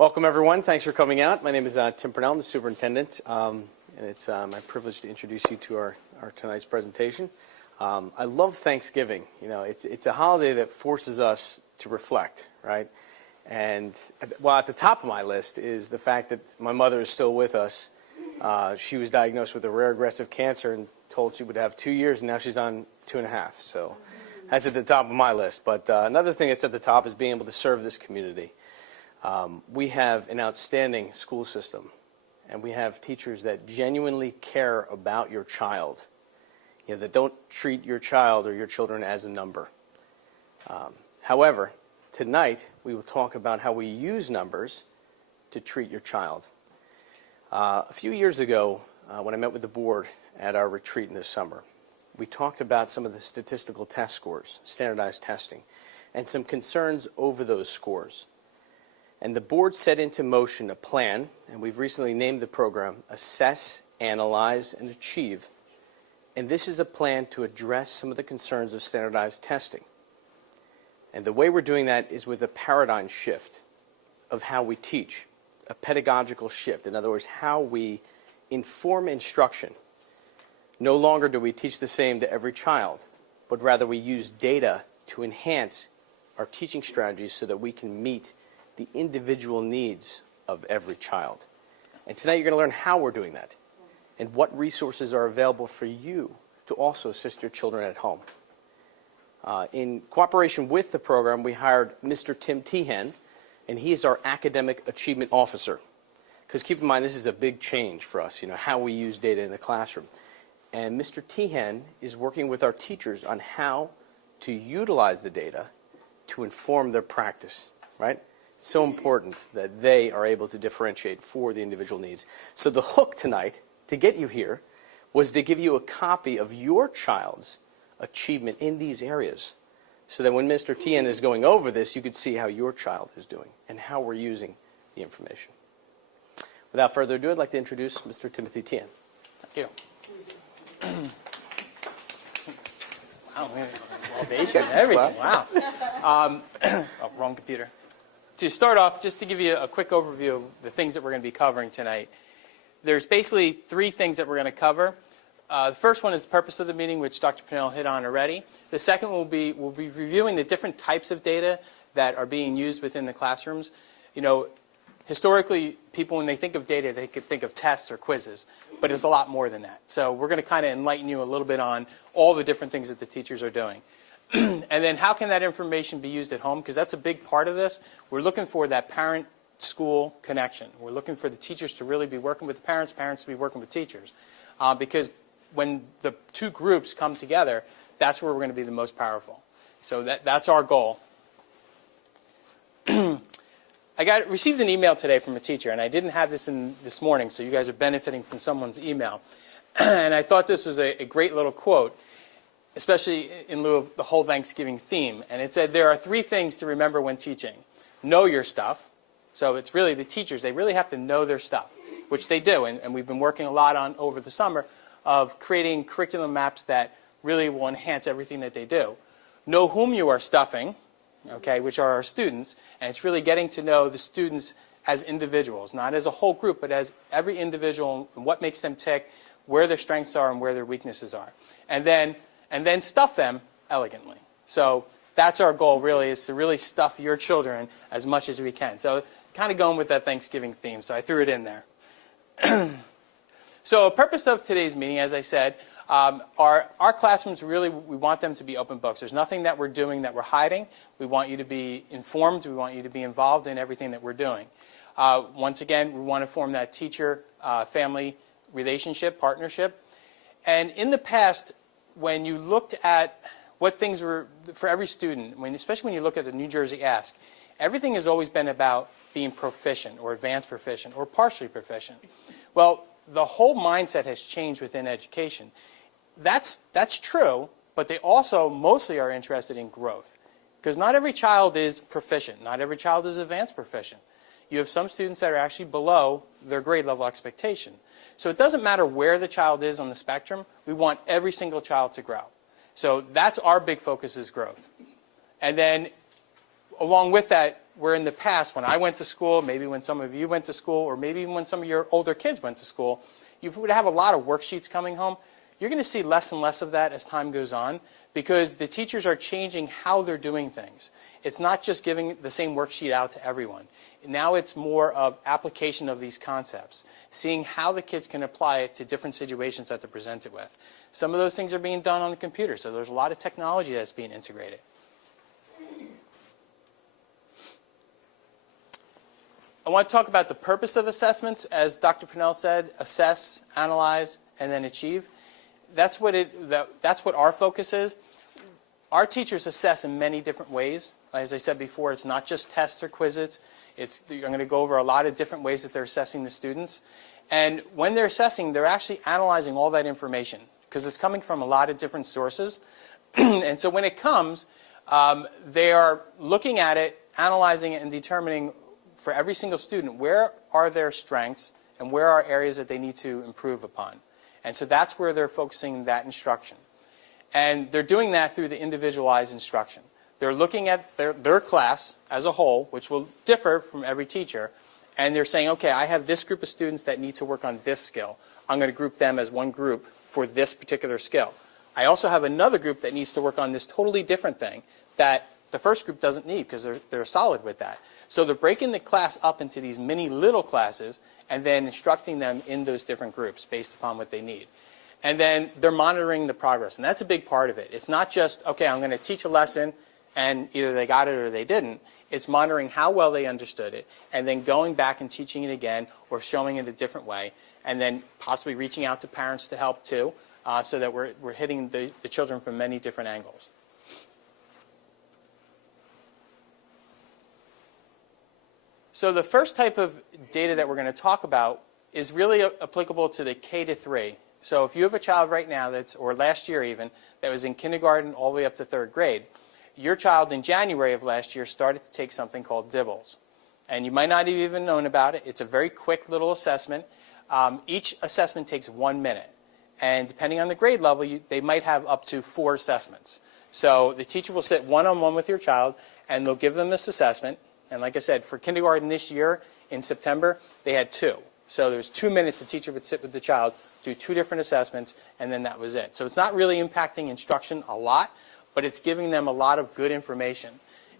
Welcome, everyone. Thanks for coming out. My name is Tim Purnell. I'm the superintendent, and it's my privilege to introduce you to our tonight's presentation. I love Thanksgiving. You know, it's a holiday that forces us to reflect, right? And well, at the top of my list is the fact that my mother is still with us. She was diagnosed with a rare aggressive cancer and told she would have 2 years, and now she's on 2.5. So that's at the top of my list. But another thing that's at the top is being able to serve this community. We have an outstanding school system, and we have teachers that genuinely care about your child, you know, that don't treat your child or your children as a number. However, tonight we will talk about how we use numbers to treat your child. A few years ago, when I met with the board at our retreat in this summer, we talked about some of the statistical test scores, standardized testing, and some concerns over those scores. And the board set into motion a plan, and we've recently named the program Assess, Analyze, and Achieve. And this is a plan to address some of the concerns of standardized testing. And the way we're doing that is with a paradigm shift of how we teach, a pedagogical shift. In other words, how we inform instruction. No longer do we teach the same to every child, but rather we use data to enhance our teaching strategies so that we can meet the individual needs of every child. And tonight you're going to learn how we're doing that and what resources are available for you to also assist your children at home. In cooperation with the program, we hired Mr. Tim Tehan, and he is our Academic Achievement Officer. Because keep in mind, this is a big change for us, you know, how we use data in the classroom. And Mr. Tehan is working with our teachers on how to utilize the data to inform their practice, right? So important that they are able to differentiate for the individual needs. So the hook tonight, to get you here, was to give you a copy of your child's achievement in these areas, so that when Mr. Tien is going over this, you could see how your child is doing and how we're using the information. Without further ado, I'd like to introduce Mr. Timothy Tien. Thank you. Wow, ovation and everything. Wow. Oh, wrong computer. To start off, just to give you a quick overview of the things that we're going to be covering tonight, there's basically 3 things that we're going to cover. The first one is the purpose of the meeting, which Dr. Purnell hit on already. The second we'll be reviewing the different types of data that are being used within the classrooms. You know, historically, people, when they think of data, they could think of tests or quizzes, but it's a lot more than that. So we're going to kind of enlighten you a little bit on all the different things that the teachers are doing. And then how can that information be used at home? Because that's a big part of this. We're looking for that parent-school connection. We're looking for the teachers to really be working with the parents, parents to be working with teachers. Because when the 2 groups come together, that's where we're going to be the most powerful. So that's our goal. I received an email today from a teacher, and I didn't have this in this morning, so you guys are benefiting from someone's email. And I thought this was a great little quote, especially in lieu of the whole Thanksgiving theme. And it said, there are 3 things to remember when teaching. Know your stuff. So it's really the teachers. They really have to know their stuff, which they do. And we've been working a lot on over the summer of creating curriculum maps that really will enhance everything that they do. Know whom you are stuffing, okay, which are our students. And it's really getting to know the students as individuals, not as a whole group, but as every individual, and what makes them tick, where their strengths are and where their weaknesses are. And then stuff them elegantly. So that's our goal, really, is to really stuff your children as much as we can. So kind of going with that Thanksgiving theme, so I threw it in there. So the purpose of today's meeting, as I said, our classrooms, really, we want them to be open books. There's nothing that we're doing that we're hiding. We want you to be informed. We want you to be involved in everything that we're doing. Once again, we want to form that teacher-family relationship, partnership. And in the past, when you looked at what things were for every student, especially when you look at the New Jersey Ask, everything has always been about being proficient or advanced proficient or partially proficient. Well, the whole mindset has changed within education. That's true, but they also mostly are interested in growth. Because not every child is proficient. Not every child is advanced proficient. You have some students that are actually below their grade level expectation. So it doesn't matter where the child is on the spectrum. We want every single child to grow. So that's our big focus, is growth. And then along with that, where in the past, when I went to school, maybe when some of you went to school, or maybe even when some of your older kids went to school, you would have a lot of worksheets coming home. You're going to see less and less of that as time goes on, because the teachers are changing how they're doing things. It's not just giving the same worksheet out to everyone. Now it's more of application of these concepts, seeing how the kids can apply it to different situations that they're presented with. Some of those things are being done on the computer, so there's a lot of technology that's being integrated. I want to talk about the purpose of assessments. As Dr. Purnell said, assess, analyze, and then achieve. That's what our focus is. Our teachers assess in many different ways. As I said before, it's not just tests or quizzes. I'm going to go over a lot of different ways that they're assessing the students. And when they're assessing, they're actually analyzing all that information, because it's coming from a lot of different sources. And so when it comes, they are looking at it, analyzing it, and determining for every single student, where are their strengths and where are areas that they need to improve upon. And so that's where they're focusing that instruction. And they're doing that through the individualized instruction. They're looking at their class as a whole, which will differ from every teacher, and they're saying, okay, I have this group of students that need to work on this skill. I'm going to group them as one group for this particular skill. I also have another group that needs to work on this totally different thing that the first group doesn't need, because they're solid with that. So they're breaking the class up into these mini little classes and then instructing them in those different groups based upon what they need. And then they're monitoring the progress, and that's a big part of it. It's not just, okay, I'm going to teach a lesson, and either they got it or they didn't. It's monitoring how well they understood it, and then going back and teaching it again or showing it a different way, and then possibly reaching out to parents to help too, so that we're hitting the children from many different angles. So the first type of data that we're going to talk about is really applicable to the K to 3. So if you have a child right now or last year even, that was in kindergarten all the way up to 3rd grade, your child in January of last year started to take something called Dibels. And you might not have even known about it. It's a very quick little assessment. Each assessment takes 1 minute. And depending on the grade level, they might have up to 4 assessments. So the teacher will sit one-on-one with your child, and they'll give them this assessment. And like I said, for kindergarten this year, in September, they had 2. So there's 2 minutes the teacher would sit with the child, do 2 different assessments, and then that was it. So it's not really impacting instruction a lot, but it's giving them a lot of good information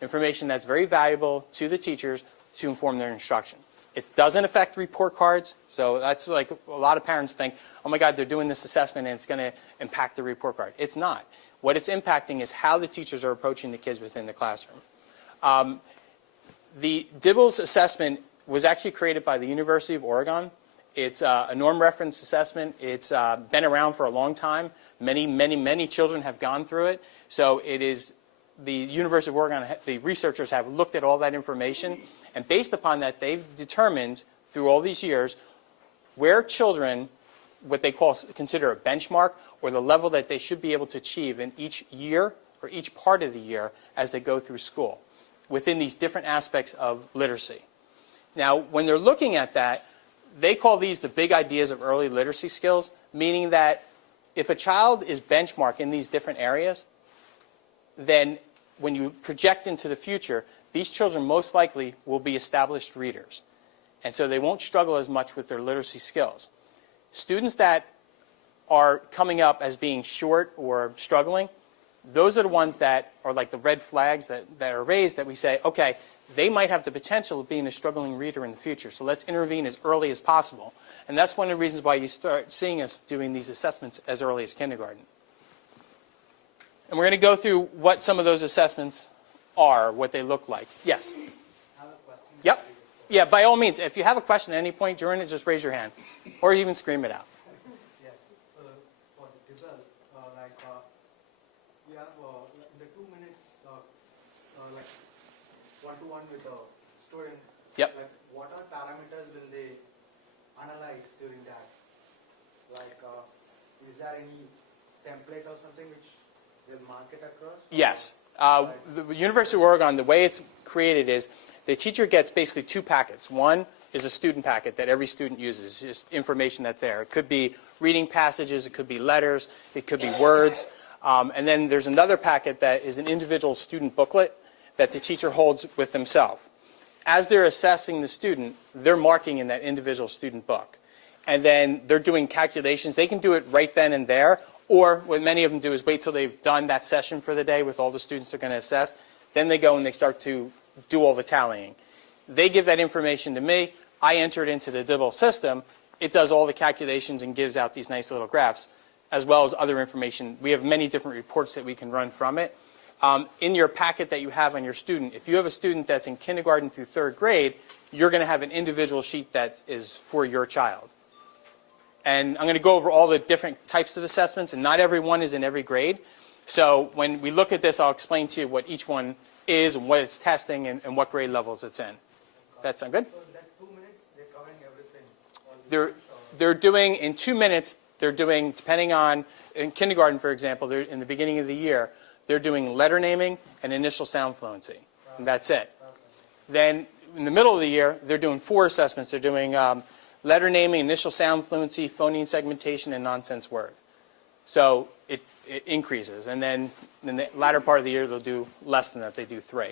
that's very valuable to the teachers to inform their instruction. It doesn't affect report cards, so that's like a lot of parents think, oh my God, they're doing this assessment and it's going to impact the report card. It's not. What it's impacting is how the teachers are approaching the kids within the classroom. The Dibels assessment was actually created by the University of Oregon. It's a norm reference assessment. It's been around for a long time. Many children have gone through it. So it is the University of Oregon, the researchers have looked at all that information, and based upon that, they've determined through all these years where children, what they consider a benchmark, or the level that they should be able to achieve in each year or each part of the year as they go through school within these different aspects of literacy. Now, when they're looking at that, they call these the big ideas of early literacy skills, meaning that if a child is benchmarked in these different areas, then when you project into the future, these children most likely will be established readers. And so they won't struggle as much with their literacy skills. Students that are coming up as being short or struggling, those are the ones that are like the red flags that are raised, that we say, okay, they might have the potential of being a struggling reader in the future, so let's intervene as early as possible. And that's one of the reasons why you start seeing us doing these assessments as early as kindergarten. And we're going to go through what some of those assessments are, what they look like. Yes? I have a question. Yep. Yeah, by all means, if you have a question at any point during it, just raise your hand, or even scream it out. Yeah, so for the Dibels, we have in the 2 minutes, like one-to-one with the student. Yep. Like, what are parameters will they analyze during that? Like, is there any template or something which will mark it across? Yes. The University of Oregon, the way it's created is the teacher gets basically 2 packets. One is a student packet that every student uses, just information that's there. It could be reading passages, it could be letters, it could be words. And then there's another packet that is an individual student booklet that the teacher holds with themselves. as they're assessing the student, they're marking in that individual student book. And then they're doing calculations. They can do it right then and there, or what many of them do is wait till they've done that session for the day with all the students they're going to assess. Then they go and they start to do all the tallying. They give that information to me. I enter it into the Dibels system. It does all the calculations and gives out these nice little graphs, as well as other information. We have many different reports that we can run from it. In your packet that you have on your student, if you have a student that's in kindergarten through 3rd grade, you're going to have an individual sheet that is for your child. And I'm going to go over all the different types of assessments, and not every one is in every grade. So when we look at this, I'll explain to you what each one is and what it's testing and what grade levels it's in. That sound good? So in that 2 minutes, they're covering everything. They're doing, in 2 minutes, they're doing, depending on, in kindergarten, for example, they're in the beginning of the year, they're doing letter naming and initial sound fluency. And that's it. Then in the middle of the year, they're doing 4 assessments. They're doing letter naming, initial sound fluency, phoneme segmentation, and nonsense word. So it increases. And then in the latter part of the year, they'll do less than that. They do 3.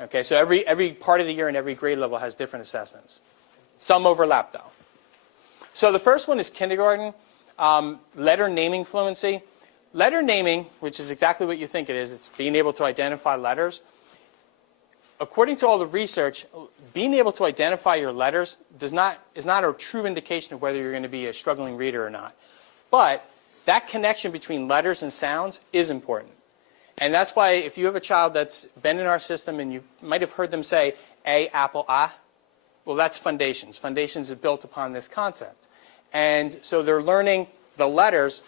Okay, so every part of the year and every grade level has different assessments. Some overlap, though. So the first one is kindergarten, letter naming fluency. Letter naming, which is exactly what you think it is, it's being able to identify letters. According to all the research, being able to identify your letters is not a true indication of whether you're going to be a struggling reader or not. But that connection between letters and sounds is important. And that's why if you have a child that's been in our system and you might have heard them say, A, apple, ah, well, that's Foundations. Foundations is built upon this concept. And so they're learning the letters,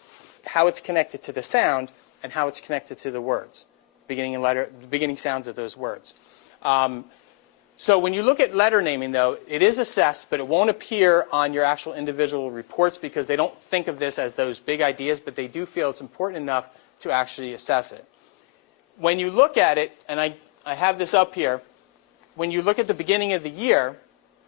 how it's connected to the sound, and how it's connected to the words, beginning sounds of those words. So when you look at letter naming, though, it is assessed, but it won't appear on your actual individual reports because they don't think of this as those big ideas, but they do feel it's important enough to actually assess it. When you look at it, and I have this up here, when you look at the beginning of the year,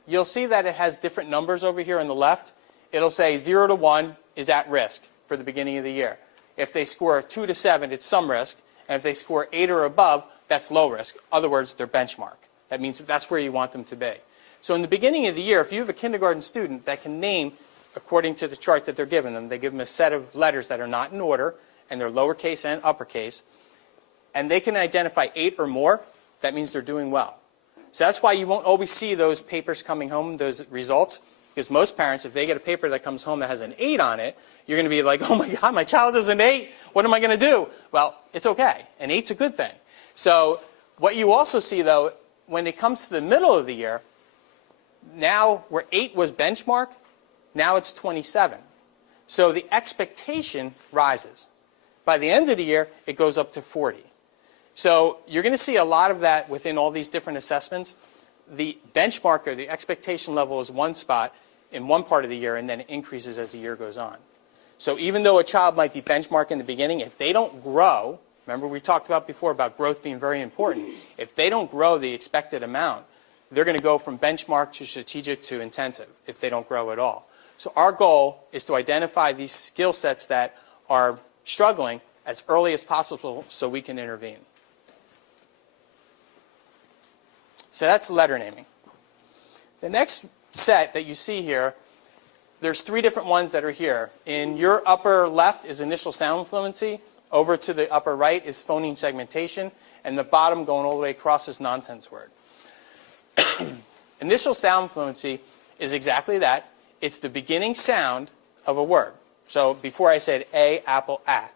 you'll see that it has different numbers over here on the left. It'll say 0 to 1 is at risk for the beginning of the year. If they score 2 to 7, it's some risk. And if they score 8 or above, that's low risk. In other words, they're benchmark. That means that's where you want them to be. So in the beginning of the year, if you have a kindergarten student that can name, according to the chart that they're giving them, they give them a set of letters that are not in order, and they're lowercase and uppercase, and they can identify 8 or more, that means they're doing well. So that's why you won't always see those papers coming home, those results, because most parents, if they get a paper that comes home that has an 8 on it, you're going to be like, oh my God, my child is an 8. What am I going to do? Well, it's okay. An 8's a good thing. So what you also see, though, when it comes to the middle of the year, now where 8 was benchmark, now it's 27. So the expectation rises. By the end of the year, it goes up to 40. So you're going to see a lot of that within all these different assessments. The benchmark or the expectation level is one spot in one part of the year, and then it increases as the year goes on. So even though a child might be benchmark in the beginning, if they don't grow, remember we talked about before about growth being very important. If they don't grow the expected amount, they're going to go from benchmark to strategic to intensive if they don't grow at all. So our goal is to identify these skill sets that are struggling as early as possible so we can intervene. So that's letter naming. The next set that you see here, there's 3 different ones that are here. In your upper left is initial sound fluency. Over to the upper right is phoneme segmentation. And the bottom going all the way across is nonsense word. Initial sound fluency is exactly that. It's the beginning sound of a word. So before I said A, apple, ah.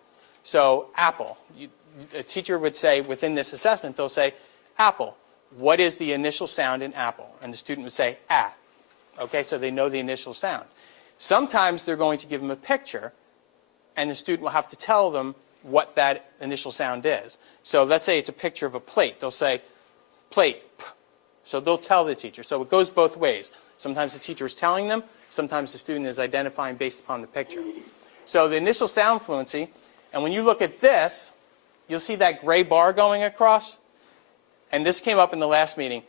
So apple. A teacher would say within this assessment, they'll say, apple. What is the initial sound in apple? And the student would say, ah. Okay, so they know the initial sound. Sometimes they're going to give them a picture, and the student will have to tell them what that initial sound is. So let's say it's a picture of a plate. They'll say, plate. So they'll tell the teacher. So it goes both ways. Sometimes the teacher is telling them. Sometimes the student is identifying based upon the picture. So the initial sound fluency, and when you look at this, you'll see that gray bar going across. And this came up in the last meeting.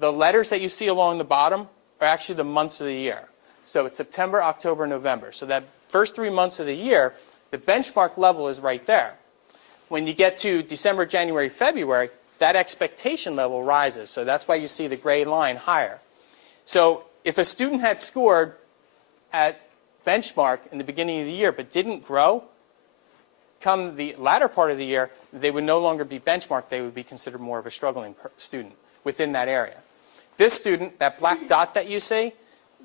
The letters that you see along the bottom are actually the months of the year. So it's September, October, November. So that first 3 months of the year, the benchmark level is right there. When you get to December, January, February, that expectation level rises. So that's why you see the gray line higher. So if a student had scored at benchmark in the beginning of the year but didn't grow, come the latter part of the year, they would no longer be benchmarked. They would be considered more of a struggling student within that area. This student, that black dot that you see,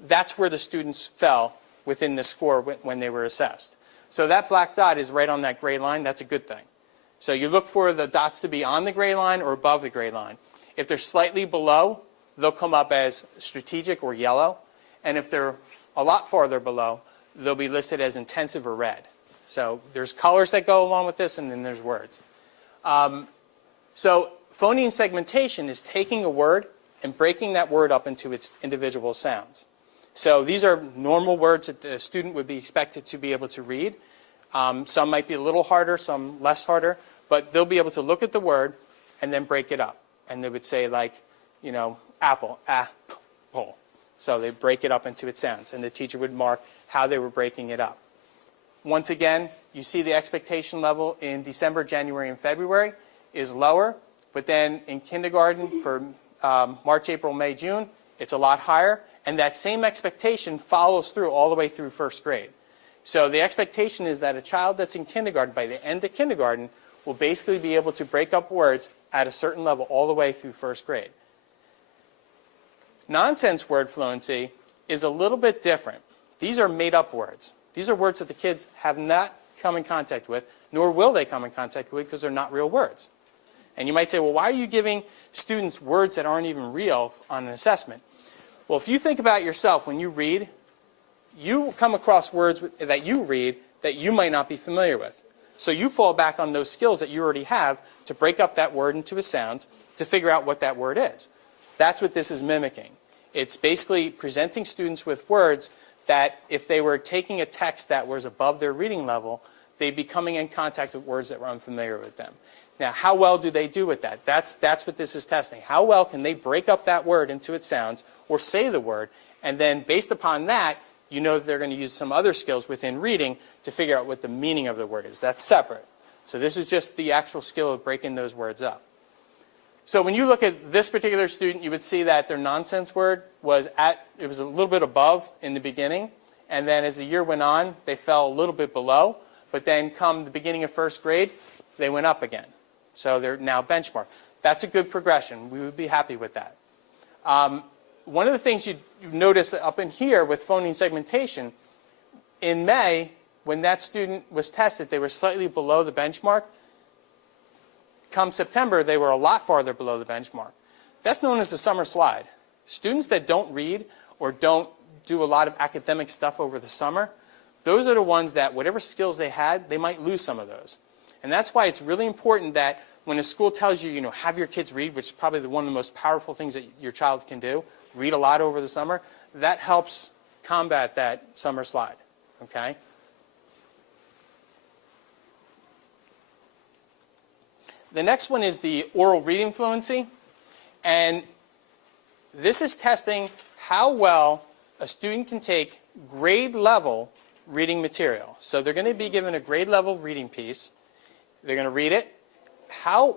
that's where the students fell within the score when they were assessed. So that black dot is right on that gray line. That's a good thing. So you look for the dots to be on the gray line or above the gray line. If they're slightly below, they'll come up as strategic or yellow. And if they're a lot farther below, they'll be listed as intensive or red. So there's colors that go along with this, and then there's words. So phoneme segmentation is taking a word and breaking that word up into its individual sounds. So these are normal words that the student would be expected to be able to read. Some might be a little harder, some less harder, but they'll be able to look at the word and then break it up. And they would say, like, you know, apple, apple. So they break it up into its sounds, and the teacher would mark how they were breaking it up. Once again, you see the expectation level in December, January, and February is lower, but then in kindergarten for March, April, May, June, it's a lot higher, and that same expectation follows through all the way through first grade. So the expectation is that a child that's in kindergarten, by the end of kindergarten, will basically be able to break up words at a certain level all the way through first grade. Nonsense word fluency is a little bit different. These are made-up words. These are words that the kids have not come in contact with, nor will they come in contact with because they're not real words. And you might say, well, why are you giving students words that aren't even real on an assessment? Well, if you think about yourself when you read, you come across words that you read that you might not be familiar with. So you fall back on those skills that you already have to break up that word into its sounds to figure out what that word is. That's what this is mimicking. It's basically presenting students with words that if they were taking a text that was above their reading level, they'd be coming in contact with words that were unfamiliar with them. Now, how well do they do with that? That's what this is testing. How well can they break up that word into its sounds or say the word, and then based upon that, you know that they're going to use some other skills within reading to figure out what the meaning of the word is. That's separate. So this is just the actual skill of breaking those words up. So when you look at this particular student, you would see that their nonsense word was it was a little bit above in the beginning, and then as the year went on, they fell a little bit below, but then come the beginning of first grade, they went up again. So they're now benchmarked. That's a good progression. We would be happy with that. One of the things you notice up in here with phoneme segmentation, in May, when that student was tested, they were slightly below the benchmark. Come September, they were a lot farther below the benchmark. That's known as the summer slide. Students that don't read or don't do a lot of academic stuff over the summer, those are the ones that whatever skills they had, they might lose some of those. And that's why it's really important that when a school tells you, have your kids read, which is probably one of the most powerful things that your child can do, read a lot over the summer, that helps combat that summer slide, okay? The next one is the oral reading fluency, and this is testing how well a student can take grade level reading material. So they're going to be given a grade level reading piece. They're going to read it. How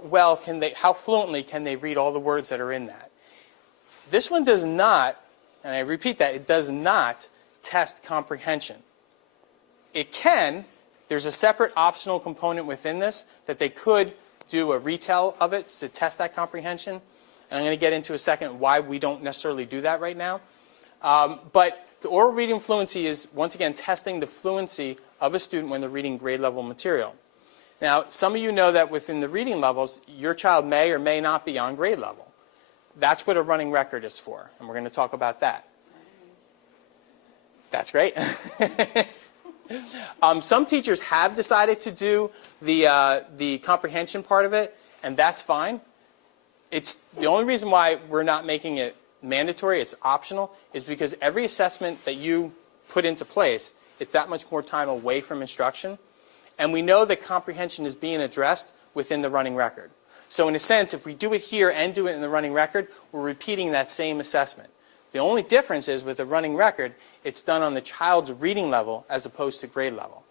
fluently can they read all the words that are in that? This one does not, and I repeat that, it does not test comprehension. It can. There's a separate optional component within this that they could do a retell of it to test that comprehension. And I'm going to get into a second why we don't necessarily do that right now. But the oral reading fluency is, once again, testing the fluency of a student when they're reading grade level material. Now, some of you know that within the reading levels, your child may or may not be on grade level. That's what a running record is for, and we're going to talk about that. That's great. Some teachers have decided to do the comprehension part of it, and that's fine. It's the only reason why we're not making it mandatory, it's optional, is because every assessment that you put into place, it's that much more time away from instruction. And we know that comprehension is being addressed within the running record. So in a sense, if we do it here and do it in the running record, we're repeating that same assessment. The only difference is with the running record, it's done on the child's reading level as opposed to grade level.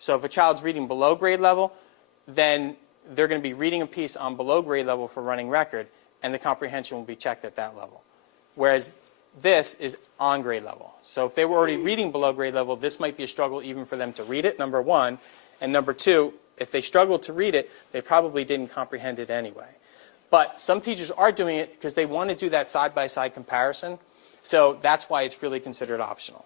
So if a child's reading below grade level, then they're going to be reading a piece on below grade level for running record, and the comprehension will be checked at that level. Whereas this is on grade level. So if they were already reading below grade level, this might be a struggle even for them to read it, number one. And number two, if they struggled to read it, they probably didn't comprehend it anyway. But some teachers are doing it because they want to do that side-by-side comparison. So that's why it's really considered optional.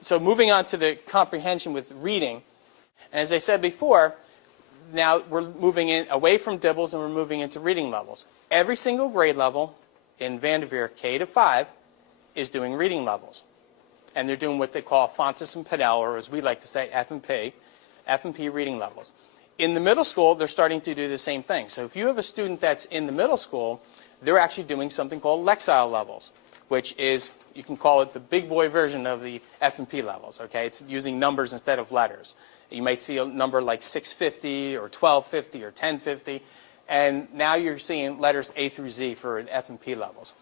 So moving on to the comprehension with reading. And as I said before, now we're moving away from Dibels and we're moving into reading levels. Every single grade level in Vanderveer, K to 5, is doing reading levels. And they're doing what they call Fontes and Pinnell, or as we like to say, F&P reading levels. In the middle school, they're starting to do the same thing. So if you have a student that's in the middle school, they're actually doing something called Lexile levels, which is, you can call it the big boy version of the F&P levels. Okay? It's using numbers instead of letters. You might see a number like 650 or 1250 or 1050. And now you're seeing letters A through Z for F&P levels.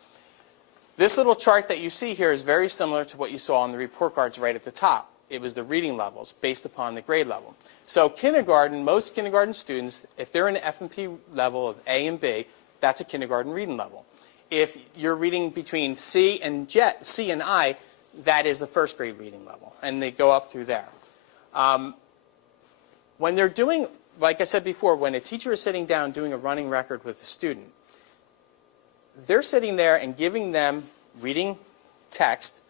This little chart that you see here is very similar to what you saw on the report cards right at the top. It was the reading levels based upon the grade level. So kindergarten, most kindergarten students, if they're in an F&P level of A and B, that's a kindergarten reading level. If you're reading between C and I, that is a first grade reading level. And they go up through there. When they're doing, like I said before, when a teacher is sitting down doing a running record with a student, they're sitting there and giving them reading text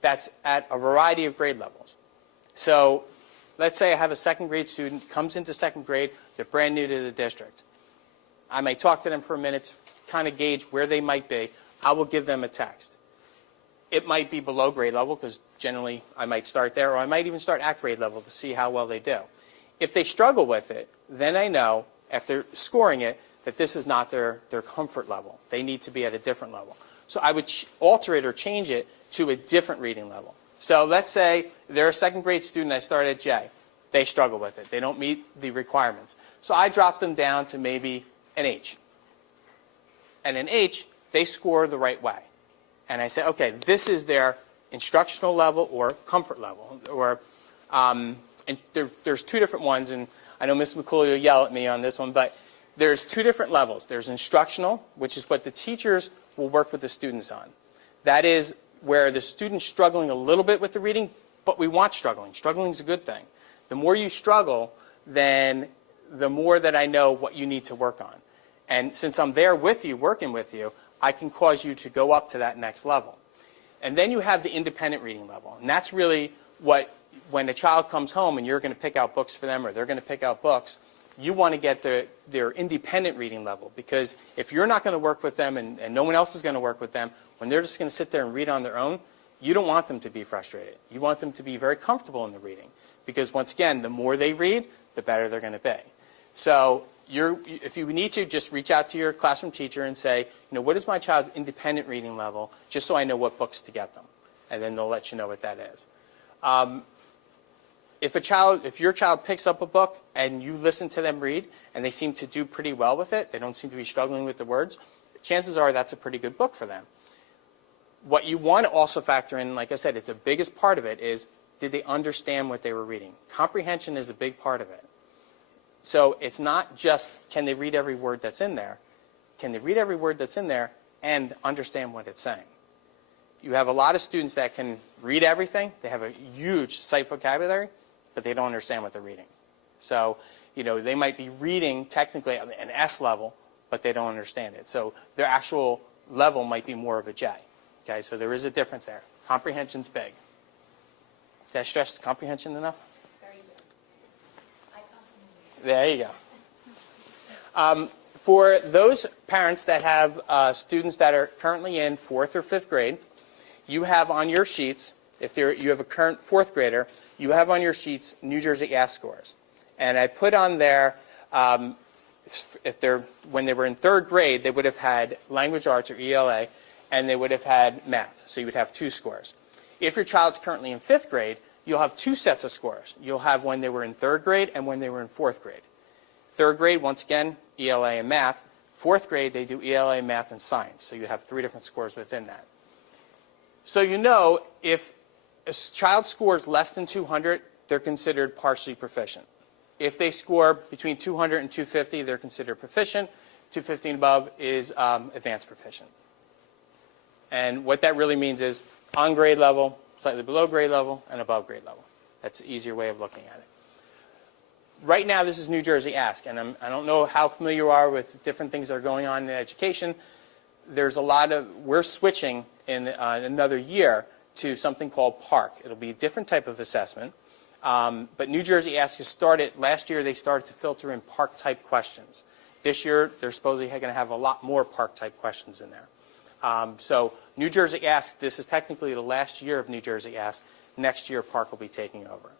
that's at a variety of grade levels. So let's say I have a second grade student, comes into second grade, they're brand new to the district. I may talk to them for a minute to kind of gauge where they might be. I will give them a text. It might be below grade level because generally I might start there, or I might even start at grade level to see how well they do. If they struggle with it, then I know, after scoring it, that this is not their comfort level. They need to be at a different level. So I would alter it or change it to a different reading level. So let's say they're a second grade student, I start at J. They struggle with it. They don't meet the requirements. So I drop them down to maybe an H. And an H, they score the right way. And I say, okay, this is their instructional level or comfort level. Or, and there's two different ones, and I know Ms. McCooley will yell at me on this one, but there's two different levels. There's instructional, which is what the teachers will work with the students on. That is where the student's struggling a little bit with the reading, but we want struggling. Struggling is a good thing. The more you struggle, then the more that I know what you need to work on. And since I'm there with you, working with you, I can cause you to go up to that next level. And then you have the independent reading level. And that's really what, when a child comes home and you're going to pick out books for them or they're going to pick out books, you want to get their independent reading level. Because if you're not going to work with them and no one else is going to work with them, when they're just going to sit there and read on their own, you don't want them to be frustrated. You want them to be very comfortable in the reading. Because once again, the more they read, the better they're going to be. So if you need to, just reach out to your classroom teacher and say, what is my child's independent reading level, just so I know what books to get them. And then they'll let you know what that is. If your child picks up a book and you listen to them read and they seem to do pretty well with it, they don't seem to be struggling with the words, chances are that's a pretty good book for them. What you want to also factor in, like I said, it's the biggest part of it is, did they understand what they were reading? Comprehension is a big part of it. So it's not just, can they read every word that's in there? Can they read every word that's in there and understand what it's saying? You have a lot of students that can read everything. They have a huge sight vocabulary, but they don't understand what they're reading. So, they might be reading technically an S level, but they don't understand it. So their actual level might be more of a J. Okay, so there is a difference there. Comprehension's big. Did I stress comprehension enough? Very good. I There you go. For those parents that have students that are currently in 4th or 5th grade, you have on your sheets, if you have a current 4th grader, you have on your sheets New Jersey ASC scores. And I put on there, when they were in 3rd grade, they would have had language arts or ELA, and they would have had math. So you would have 2 scores. If your child's currently in 5th grade, you'll have 2 sets of scores. You'll have when they were in 3rd grade and when they were in 4th grade. 3rd grade, once again, ELA and math. 4th grade, they do ELA, math, and science. So you have 3 different scores within that. So if a child scores less than 200, they're considered partially proficient. If they score between 200 and 250, they're considered proficient. 250 and above is advanced proficient. And what that really means is on grade level, slightly below grade level, and above grade level. That's an easier way of looking at it. Right now, this is New Jersey Ask, and I don't know how familiar you are with different things that are going on in education. There's a lot of, we're switching in another year to something called PARC. It'll be a different type of assessment. But New Jersey Ask has started, last year they started to filter in PARC-type questions. This year, they're supposedly going to have a lot more PARC-type questions in there. So New Jersey Ask, this is technically the last year of New Jersey Ask. Next year, PARC will be taking over.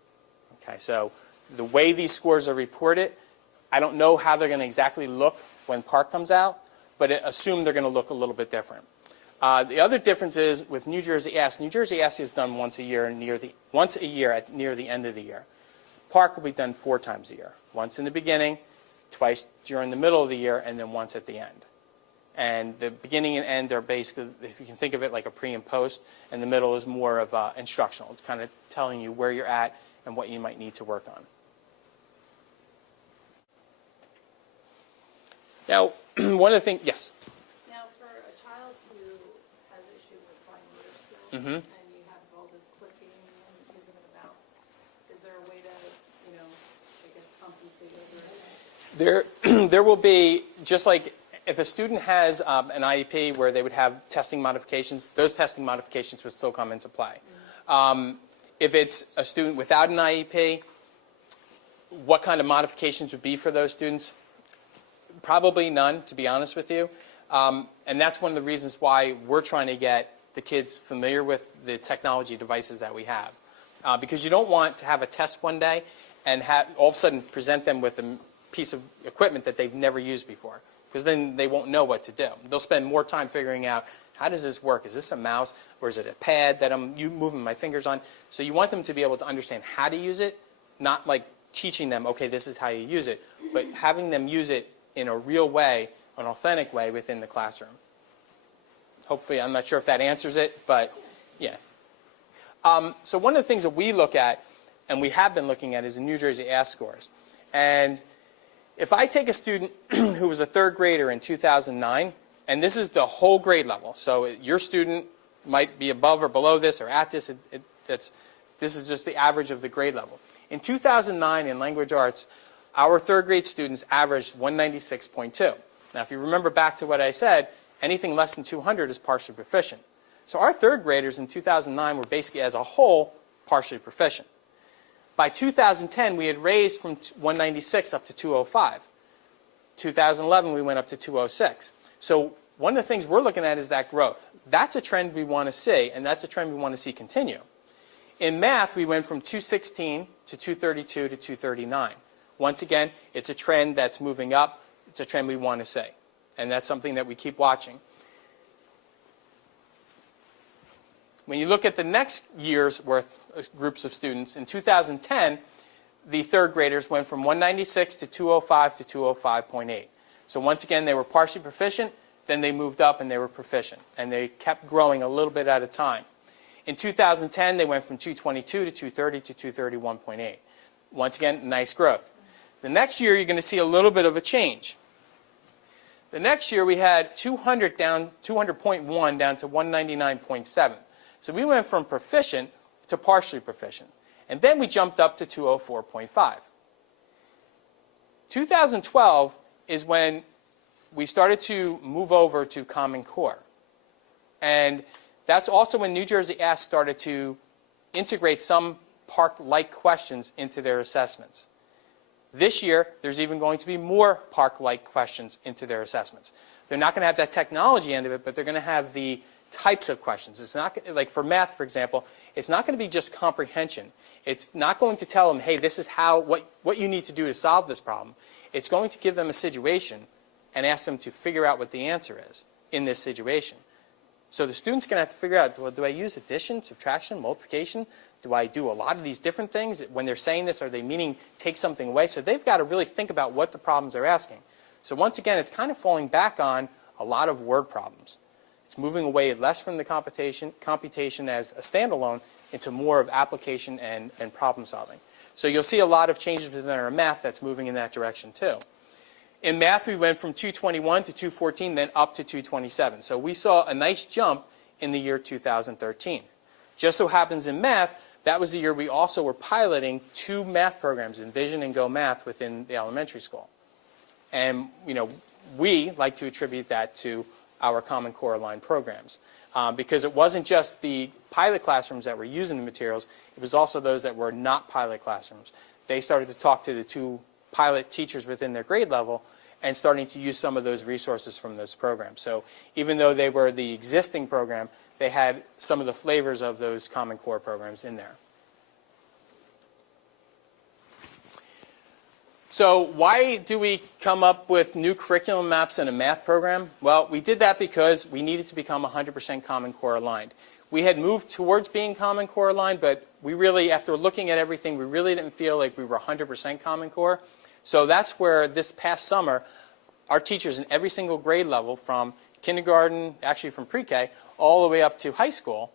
Okay, so the way these scores are reported, I don't know how they're going to exactly look when PARC comes out, but assume they're going to look a little bit different. The other difference is with New Jersey Ask. New Jersey Ask is done once a year near the end of the year. PARC will be done 4 times a year. Once in the beginning, twice during the middle of the year, and then once at the end. And the beginning and end are basically, if you can think of it like a pre and post, and the middle is more of instructional. It's kind of telling you where you're at and what you might need to work on. Now, one of the things, yes? Now, for a child who has issue with fine motor skills, and you have all this clicking and using of a mouse, is there a way to, I guess, compensate over it? There will be, just like if a student has an IEP where they would have testing modifications, those testing modifications would still come into play. If it's a student without an IEP, what kind of modifications would be for those students? Probably none, to be honest with you. And that's one of the reasons why we're trying to get the kids familiar with the technology devices that we have. Because you don't want to have a test one day and all of a sudden present them with a piece of equipment that they've never used before. Because then they won't know what to do. They'll spend more time figuring out, how does this work? Is this a mouse or is it a pad that I'm moving my fingers on? So you want them to be able to understand how to use it, not like teaching them, okay, this is how you use it, but having them use it in a real way, an authentic way within the classroom. Hopefully, I'm not sure if that answers it, but yeah. So one of the things that we look at, and we have been looking at, is the New Jersey Ask scores. And if I take a student who was a 3rd grader in 2009, and this is the whole grade level, so your student might be above or below this or at this, this is just the average of the grade level. In 2009 in language arts, our 3rd grade students averaged 196.2. Now, if you remember back to what I said, anything less than 200 is partially proficient. So our 3rd graders in 2009 were basically, as a whole, partially proficient. By 2010, we had raised from 196 up to 205. 2011, we went up to 206. So one of the things we're looking at is that growth. That's a trend we want to see, and that's a trend we want to see continue. In math, we went from 216 to 232 to 239. Once again, it's a trend that's moving up. It's a trend we want to see. And that's something that we keep watching. When you look at the next year's worth of groups of students, in 2010, the 3rd graders went from 196 to 205 to 205.8. So once again, they were partially proficient. Then they moved up and they were proficient. And they kept growing a little bit at a time. In 2010, they went from 222 to 230 to 231.8. Once again, nice growth. The next year, you're going to see a little bit of a change. The next year, we had 200.1 down to 199.7. So we went from proficient to partially proficient. And then we jumped up to 204.5. 2012 is when we started to move over to Common Core. And that's also when New Jersey Ask started to integrate some PARC-like questions into their assessments. This year, there's even going to be more PARC-like questions into their assessments. They're not going to have that technology end of it, but they're going to have the types of questions. It's not like for math, for example, it's not going to be just comprehension. It's not going to tell them, hey, this is what you need to do to solve this problem. It's going to give them a situation and ask them to figure out what the answer is in this situation. So the student's going to have to figure out, well, do I use addition, subtraction, multiplication? Do I do a lot of these different things? When they're saying this, are they meaning take something away? So they've got to really think about what the problems are asking. So once again, it's kind of falling back on a lot of word problems. It's moving away less from the computation as a standalone into more of application and problem solving. So you'll see a lot of changes within our math that's moving in that direction too. In math, we went from 221 to 214, then up to 227. So we saw a nice jump in the year 2013. Just so happens in math, that was the year we also were piloting 2 math programs, Envision and GoMath, within the elementary school. And we like to attribute that to our Common Core aligned programs. Because it wasn't just the pilot classrooms that were using the materials, it was also those that were not pilot classrooms. They started to talk to the 2 pilot teachers within their grade level and starting to use some of those resources from those programs. So even though they were the existing program, they had some of the flavors of those Common Core programs in there. So why do we come up with new curriculum maps in a math program? Well, we did that because we needed to become 100% Common Core aligned. We had moved towards being Common Core aligned, but we really, after looking at everything, we really didn't feel like we were 100% Common Core. So that's where this past summer, our teachers in every single grade level, from kindergarten, actually from pre-K, all the way up to high school,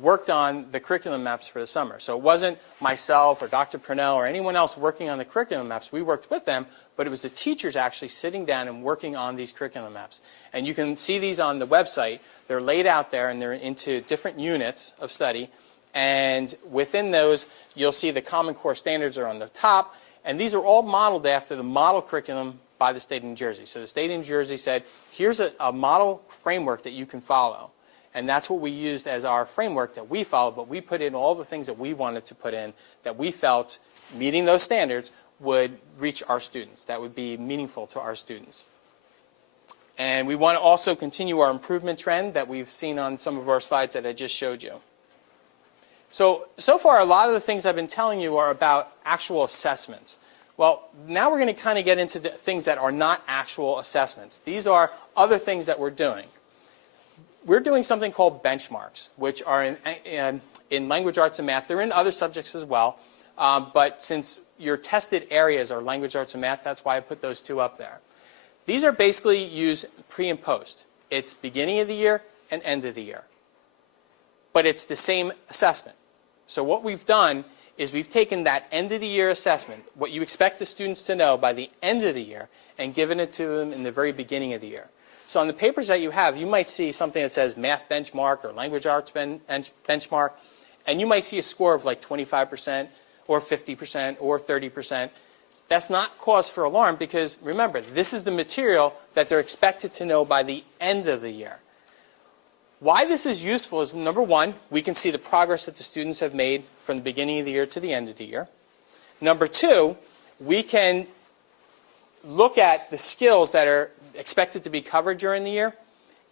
worked on the curriculum maps for the summer. So it wasn't myself or Dr. Purnell or anyone else working on the curriculum maps. We worked with them, but it was the teachers actually sitting down and working on these curriculum maps. And you can see these on the website. They're laid out there, and they're into different units of study. And within those, you'll see the Common Core standards are on the top. And these are all modeled after the model curriculum by the state of New Jersey. So the state of New Jersey said, here's a model framework that you can follow. And that's what we used as our framework that we followed, but we put in all the things that we wanted to put in that we felt, meeting those standards, would reach our students, that would be meaningful to our students. And we want to also continue our improvement trend that we've seen on some of our slides that I just showed you. So far, a lot of the things I've been telling you are about actual assessments. Well, now we're going to kind of get into the things that are not actual assessments. These are other things that we're doing. We're doing something called benchmarks, which are in language arts and math. They're in other subjects as well. But since your tested areas are language arts and math, that's why I put those 2 up there. These are basically used pre and post. It's beginning of the year and end of the year. But it's the same assessment. So what we've done is we've taken that end of the year assessment, what you expect the students to know by the end of the year, and given it to them in the very beginning of the year. So on the papers that you have, you might see something that says math benchmark or language arts benchmark, and you might see a score of like 25% or 50% or 30%. That's not cause for alarm because, remember, this is the material that they're expected to know by the end of the year. Why this is useful is, number one, we can see the progress that the students have made from the beginning of the year to the end of the year. Number two, we can look at the skills that are expected to be covered during the year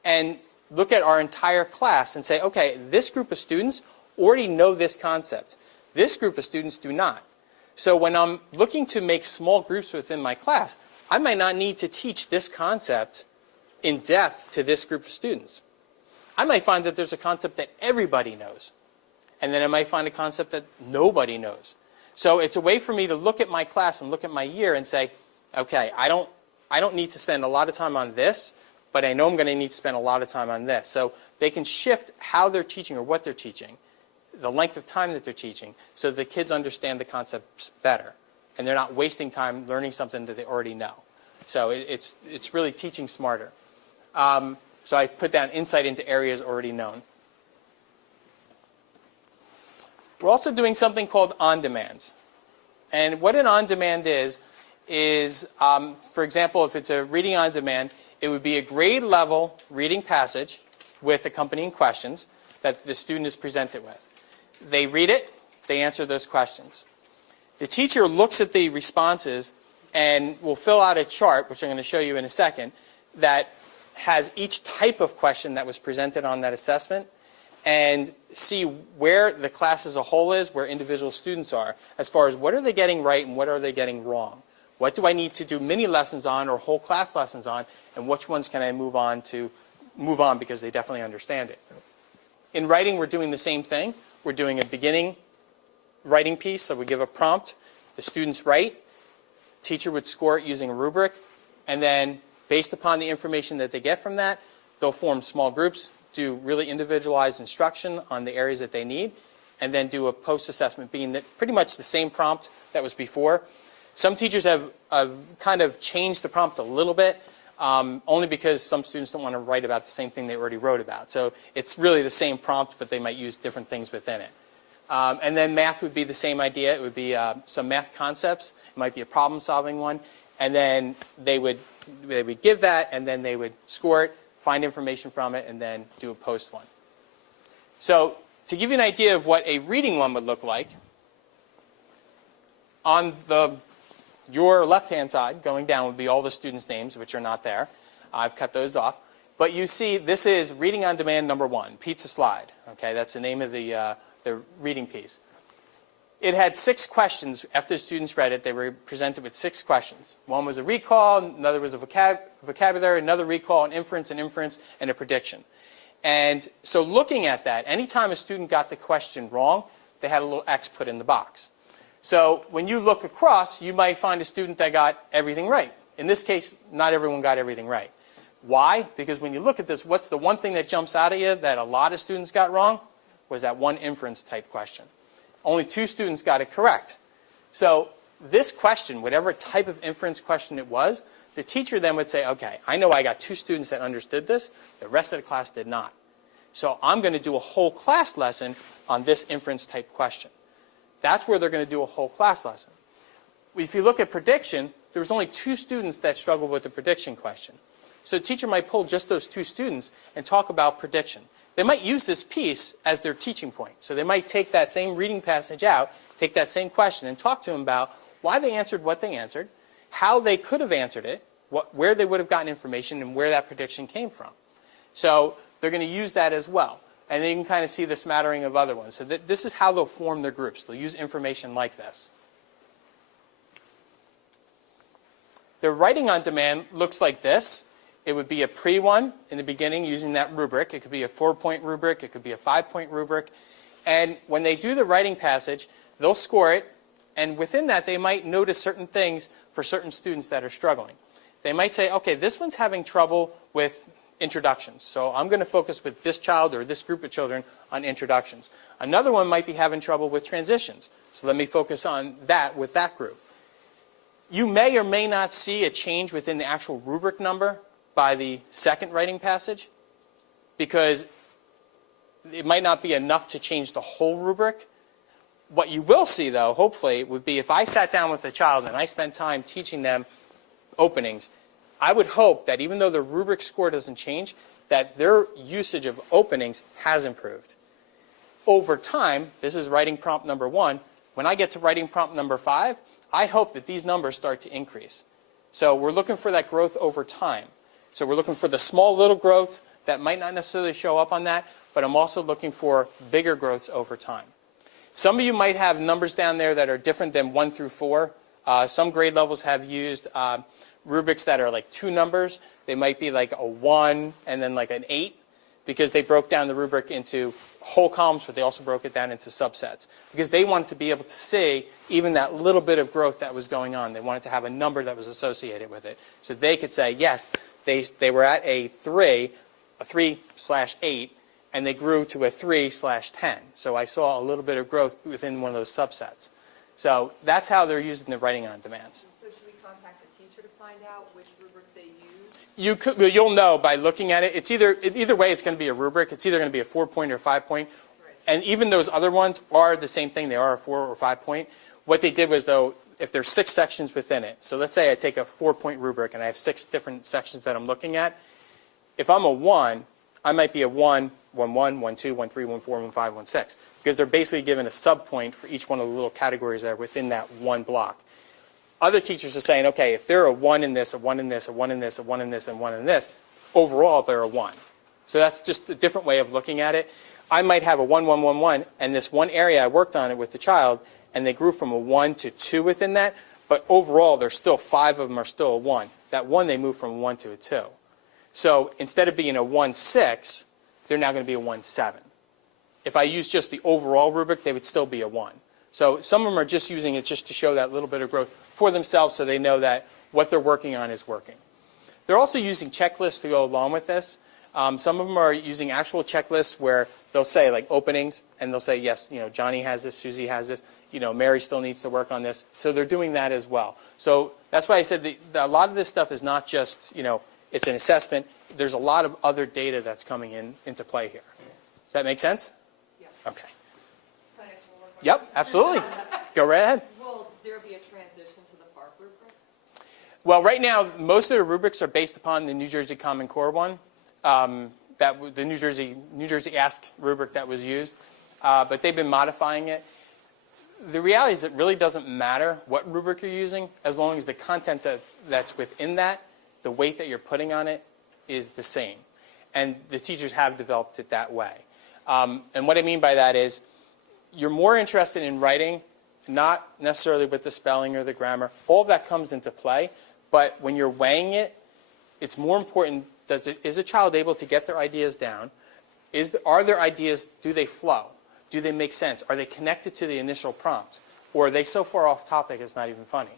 and look at our entire class and say, okay, this group of students already know this concept. This group of students do not. So when I'm looking to make small groups within my class, I might not need to teach this concept in depth to this group of students. I might find that there's a concept that everybody knows. And then I might find a concept that nobody knows. So it's a way for me to look at my class and look at my year and say, okay, I don't need to spend a lot of time on this, but I know I'm going to need to spend a lot of time on this. So they can shift how they're teaching or what they're teaching, the length of time that they're teaching, so the kids understand the concepts better. And they're not wasting time learning something that they already know. So it's really teaching smarter. So I put down insight into areas already known. We're also doing something called on-demands. And what an on-demand is, for example, if it's a reading on demand, it would be a grade level reading passage with accompanying questions that the student is presented with. They read it, they answer those questions. The teacher looks at the responses and will fill out a chart, which I'm going to show you in a second, that has each type of question that was presented on that assessment and see where the class as a whole is, where individual students are, as far as what are they getting right and what are they getting wrong. What do I need to do mini lessons on or whole class lessons on, and which ones can I move on because they definitely understand it. In writing, we're doing the same thing. We're doing a beginning writing piece, so we give a prompt. The students write. Teacher would score it using a rubric, and then based upon the information that they get from that, they'll form small groups, do really individualized instruction on the areas that they need, and then do a post-assessment, being that pretty much the same prompt that was before. Some teachers have kind of changed the prompt a little bit, only because some students don't want to write about the same thing they already wrote about. So it's really the same prompt, but they might use different things within it. And then math would be the same idea. It would be some math concepts. It might be a problem-solving one. And then they would give that, and then they would score it, find information from it, and then do a post one. So to give you an idea of what a reading one would look like, on your left-hand side, going down, would be all the students' names, which are not there. I've cut those off. But you see, this is Reading on Demand number 1, Pizza Slide. Okay, that's the name of the reading piece. It had 6 questions. After the students read it, they were presented with 6 questions. One was a recall, another was a vocabulary, another recall, an inference, and a prediction. And so looking at that, anytime a student got the question wrong, they had a little X put in the box. So when you look across, you might find a student that got everything right. In this case, not everyone got everything right. Why? Because when you look at this, what's the one thing that jumps out at you that a lot of students got wrong? Was that one inference type question. Only 2 students got it correct. So this question, whatever type of inference question it was, the teacher then would say, okay, I know I got 2 students that understood this. The rest of the class did not. So I'm going to do a whole class lesson on this inference type question. That's where they're going to do a whole class lesson. If you look at prediction, there was only 2 students that struggled with the prediction question. So the teacher might pull just those 2 students and talk about prediction. They might use this piece as their teaching point. So they might take that same reading passage out, take that same question, and talk to them about why they answered what they answered, how they could have answered it, where they would have gotten information, and where that prediction came from. So they're going to use that as well. And then you can kind of see the smattering of other ones. So this is how they'll form their groups. They'll use information like this. The writing on demand looks like this. It would be a pre-one in the beginning using that rubric. It could be a 4-point rubric. It could be a 5-point rubric. And when they do the writing passage, they'll score it. And within that, they might notice certain things for certain students that are struggling. They might say, okay, this one's having trouble with introductions. So I'm going to focus with this child or this group of children on introductions. Another one might be having trouble with transitions. So let me focus on that with that group. You may or may not see a change within the actual rubric number by the second writing passage, because it might not be enough to change the whole rubric. What you will see, though, hopefully, would be if I sat down with a child and I spent time teaching them openings, I would hope that even though the rubric score doesn't change, that their usage of openings has improved. Over time, this is writing prompt number 1. When I get to writing prompt number 5, I hope that these numbers start to increase. So we're looking for that growth over time. So we're looking for the small little growth that might not necessarily show up on that, but I'm also looking for bigger growths over time. Some of you might have numbers down there that are different than 1 through 4. Some grade levels have used rubrics that are like 2 numbers. They might be like a 1 and then like an 8, because they broke down the rubric into whole columns, but they also broke it down into subsets, because they wanted to be able to see even that little bit of growth that was going on. They wanted to have a number that was associated with it. So they could say, yes, they were at a 3/8, and they grew to a 3/10. So I saw a little bit of growth within one of those subsets. So that's how they're using the writing on demands. So should we contact the teacher to find out which rubric they use? You'll know by looking at it. It's either way, it's going to be a rubric. It's either going to be a 4-point or 5-point. Right. And even those other ones are the same thing. They are a 4 or 5-point. What they did was, though, if there's 6 sections within it, so let's say I take a 4-point rubric and I have 6 different sections that I'm looking at. If I'm a 1, I might be a 1, 1, 1, 1, 2, 1, 3, 1, 4, 1, 5, 1, 6, because they're basically given a sub-point for each one of the little categories that are within that one block. Other teachers are saying, okay, if they're a 1 in this, a 1 in this, a 1 in this, a 1 in this, and 1 in this, overall they're a 1. So that's just a different way of looking at it. I might have a 1, 1, 1, 1, and this one area I worked on it with the child, and they grew from a 1 to 2 within that, but overall there's still 5 of them are still a 1. That 1 they moved from a 1 to a 2. So instead of being a 1/6, they're now going to be a 1/7. If I use just the overall rubric, they would still be a 1. So some of them are just using it just to show that little bit of growth for themselves, so they know that what they're working on is working. They're also using checklists to go along with this. Some of them are using actual checklists where they'll say like openings, and they'll say, yes, Johnny has this, Susie has this, Mary still needs to work on this. So they're doing that as well. So that's why I said a lot of this stuff is not just, it's an assessment. There's a lot of other data that's coming into play here. Does that make sense? Yeah. Okay. Can I ask one more question? Yep, absolutely. Go right ahead. Will there be a transition to the PARC rubric? Well, right now, most of the rubrics are based upon the New Jersey Common Core one, the New Jersey Ask rubric that was used, but they've been modifying it. The reality is it really doesn't matter what rubric you're using, as long as the content that's within that, the weight that you're putting on it, is the same. And the teachers have developed it that way. And what I mean by that is you're more interested in writing, not necessarily with the spelling or the grammar. All of that comes into play. But when you're weighing it, it's more important, is a child able to get their ideas down? Are their ideas, do they flow? Do they make sense? Are they connected to the initial prompts? Or are they so far off topic it's not even funny?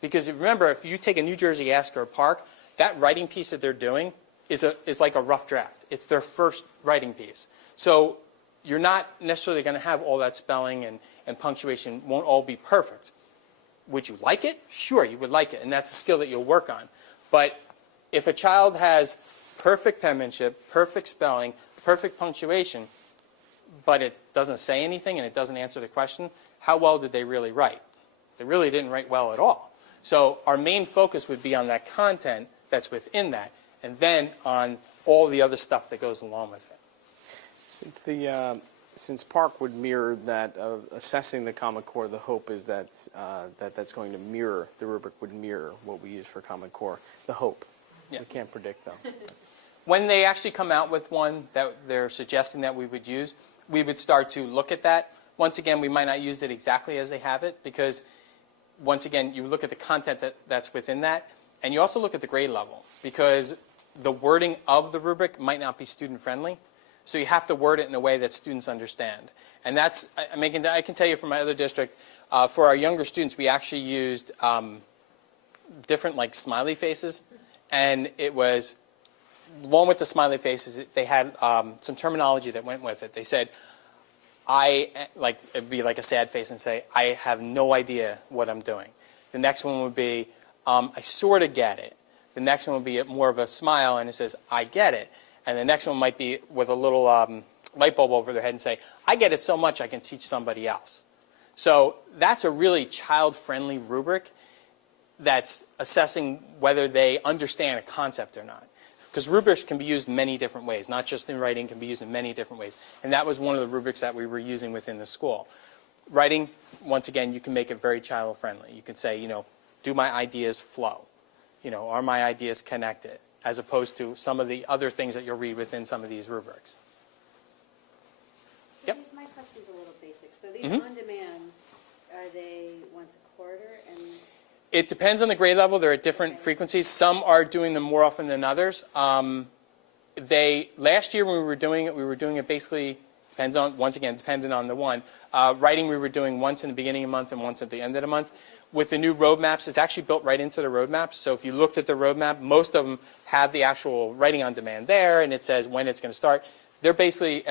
Because remember, if you take a New Jersey Ask or a PARC, that writing piece that they're doing is like a rough draft. It's their first writing piece. So you're not necessarily going to have all that spelling and punctuation won't all be perfect. Would you like it? Sure, you would like it, and that's a skill that you'll work on. But if a child has perfect penmanship, perfect spelling, perfect punctuation, but it doesn't say anything and it doesn't answer the question, how well did they really write? They really didn't write well at all. So our main focus would be on that content that's within that, and then on all the other stuff that goes along with it. Since PARC would mirror that assessing the Common Core, the hope is that that's going to mirror, the rubric would mirror what we use for Common Core. The hope. Yeah. We can't predict, though. When they actually come out with one that they're suggesting that we would use, we would start to look at that. Once again, we might not use it exactly as they have it because, once again, you look at the content that's within that, and you also look at the grade level because the wording of the rubric might not be student-friendly. So you have to word it in a way that students understand. And that's, I can tell you from my other district, for our younger students, we actually used different like smiley faces. And it was, along with the smiley faces, they had some terminology that went with it. They said, it'd be like a sad face and say, I have no idea what I'm doing. The next one would be, I sort of get it. The next one would be more of a smile and it says, I get it. And the next one might be with a little light bulb over their head and say, I get it so much I can teach somebody else. So that's a really child-friendly rubric that's assessing whether they understand a concept or not. Because rubrics can be used many different ways, not just in writing, can be used in many different ways. And that was one of the rubrics that we were using within the school. Writing, once again, you can make it very child-friendly. You can say, do my ideas flow? Are my ideas connected? As opposed to some of the other things that you'll read within some of these rubrics. So Yep. my question's a little basic. So these on-demands, are they once a quarter? And It depends on the grade level. They're at different frequencies. Some are doing them more often than others. Last year when we were doing it basically, dependent on the one. Writing we were doing once in the beginning of the month and once at the end of the month. With the new roadmaps, it's actually built right into the roadmaps. So if you looked at the roadmap, most of them have the actual writing on demand there, and it says when it's going to start. They're basically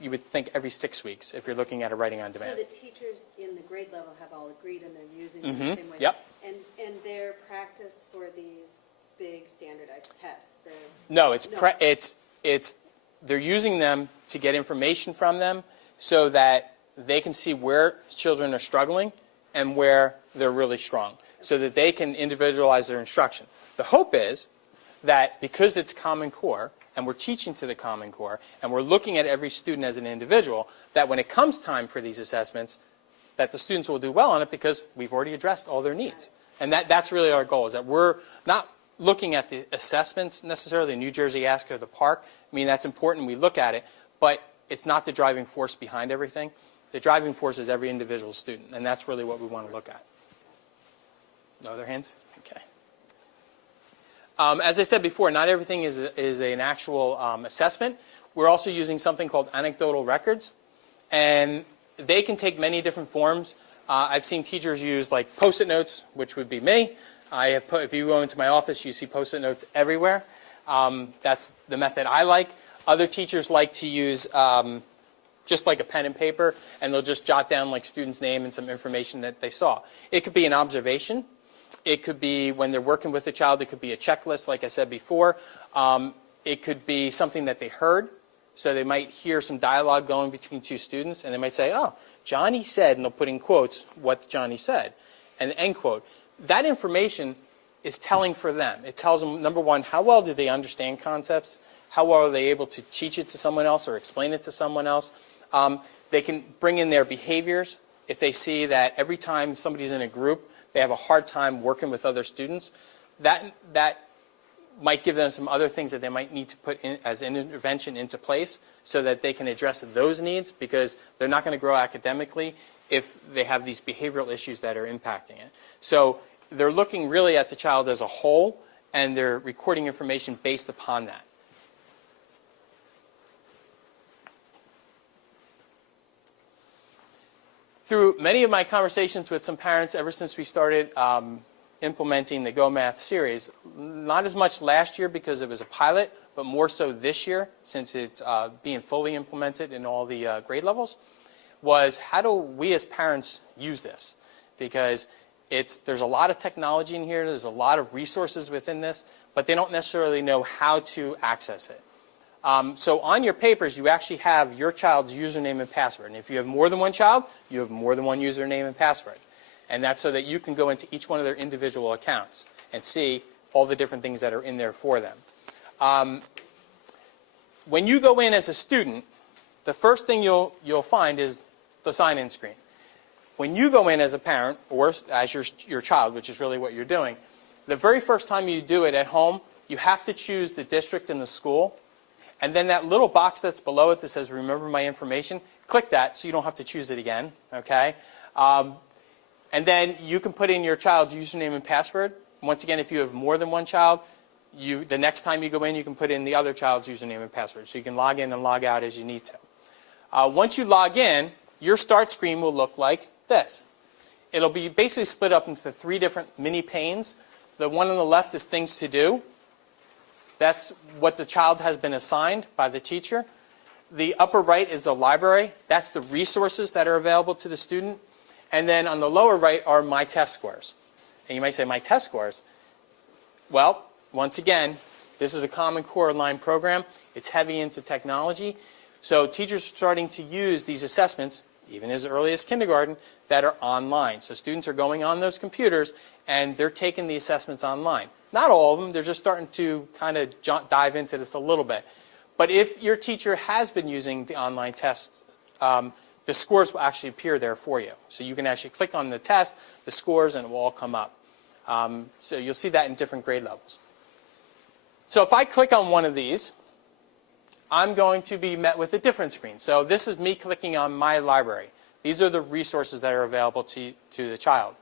you would think every 6 weeks if you're looking at a writing on demand. so the teachers in the grade level have all agreed and they're using them the same way? Yep. And their practice for these big standardized tests? No, they're using them to get information from them so that they can see where children are struggling and where they're really strong, so that they can individualize their instruction. The hope is that because it's Common Core, and we're teaching to the Common Core, and we're looking at every student as an individual, that when it comes time for these assessments, that the students will do well on it because we've already addressed all their needs. And that's really our goal, is that we're not looking at the assessments necessarily, the New Jersey Ask or the PARC. I mean, that's important, we look at it, but it's not the driving force behind everything. The driving force is every individual student, and that's really what we want to look at. No other hands? Okay. As I said before, not everything is an actual assessment. We're also using something called Anecdotal Records, and they can take many different forms. I've seen teachers use like Post-it notes, which would be me. If you go into my office, you see Post-it notes everywhere. That's the method I like. Other teachers like to use just like a pen and paper, and they'll just jot down like student's name and some information that they saw. It could be an observation. It could be when they're working with a child, it could be a checklist, like I said before. It could be something that they heard. So they might hear some dialogue going between two students, and they might say, oh, Johnny said, and they'll put in quotes what Johnny said, and end quote. That information is telling for them. It tells them, number one, how well do they understand concepts? How well are they able to teach it to someone else or explain it to someone else? They can bring in their behaviors. If they see that every time somebody's in a group, they have a hard time working with other students, that might give them some other things that they might need to put in as an intervention into place so that they can address those needs, because they're not going to grow academically if they have these behavioral issues that are impacting it. So they're looking really at the child as a whole, and they're recording information based upon that. Through many of my conversations with some parents ever since we started implementing the GoMath series, not as much last year because it was a pilot, but more so this year since it's being fully implemented in all the grade levels, was how do we as parents use this? Because there's a lot of technology in here, there's a lot of resources within this, but they don't necessarily know how to access it. So on your papers, you actually have your child's username and password. And if you have more than one child, you have more than one username and password. And that's so that you can go into each one of their individual accounts and see all the different things that are in there for them. When you go in as a student, the first thing you'll find is the sign-in screen. When you go in as a parent, or as your child, which is really what you're doing, the very first time you do it at home, you have to choose the district and the school. And then that little box that's below it that says, remember my information, click that so you don't have to choose it again, okay? And then you can put in your child's username and password. Once again, if you have more than one child, the next time you go in, you can put in the other child's username and password. So you can log in and log out as you need to. Once you log in, your start screen will look like this. It'll be basically split up into 3 different mini panes. The one on the left is things to do. That's what the child has been assigned by the teacher. The upper right is the library. That's the resources that are available to the student. And then on the lower right are my test scores. And you might say, my test scores? Well, once again, this is a Common Core line program. It's heavy into technology. So teachers are starting to use these assessments, even as early as kindergarten, that are online. So students are going on those computers, and they're taking the assessments online. Not all of them. They're just starting to kind of dive into this a little bit. But if your teacher has been using the online tests, the scores will actually appear there for you. So you can actually click on the test, the scores, and it will all come up. So you'll see that in different grade levels. So if I click on one of these, I'm going to be met with a different screen. So this is me clicking on my library. These are the resources that are available to the child.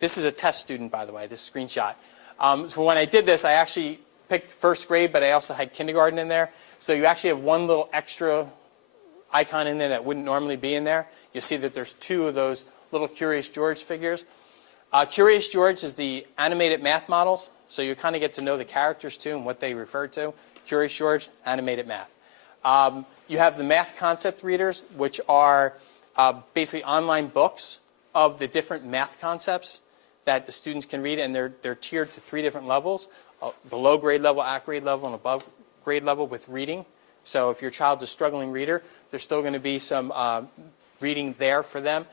This is a test student, by the way, this screenshot. So when I did this, I actually picked first grade, but I also had kindergarten in there. So you actually have one little extra icon in there that wouldn't normally be in there. You'll see that there's 2 of those little Curious George figures. Curious George is the animated math models, so you kind of get to know the characters too and what they refer to. Curious George, animated math. You have the math concept readers, which are basically online books of the different math concepts that the students can read, and they're tiered to 3 different levels, below grade level, at grade level, and above grade level with reading. So if your child's a struggling reader, there's still going to be some reading there for them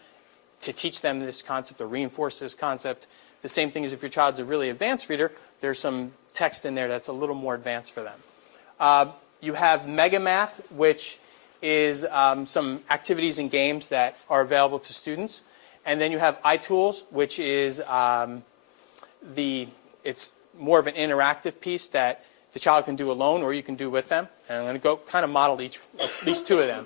to teach them this concept or reinforce this concept. The same thing as if your child's a really advanced reader, there's some text in there that's a little more advanced for them. You have Mega Math, which is some activities and games that are available to students. And then you have iTools, which is it's more of an interactive piece that the child can do alone or you can do with them. And I'm going to go kind of model at least 2 of them.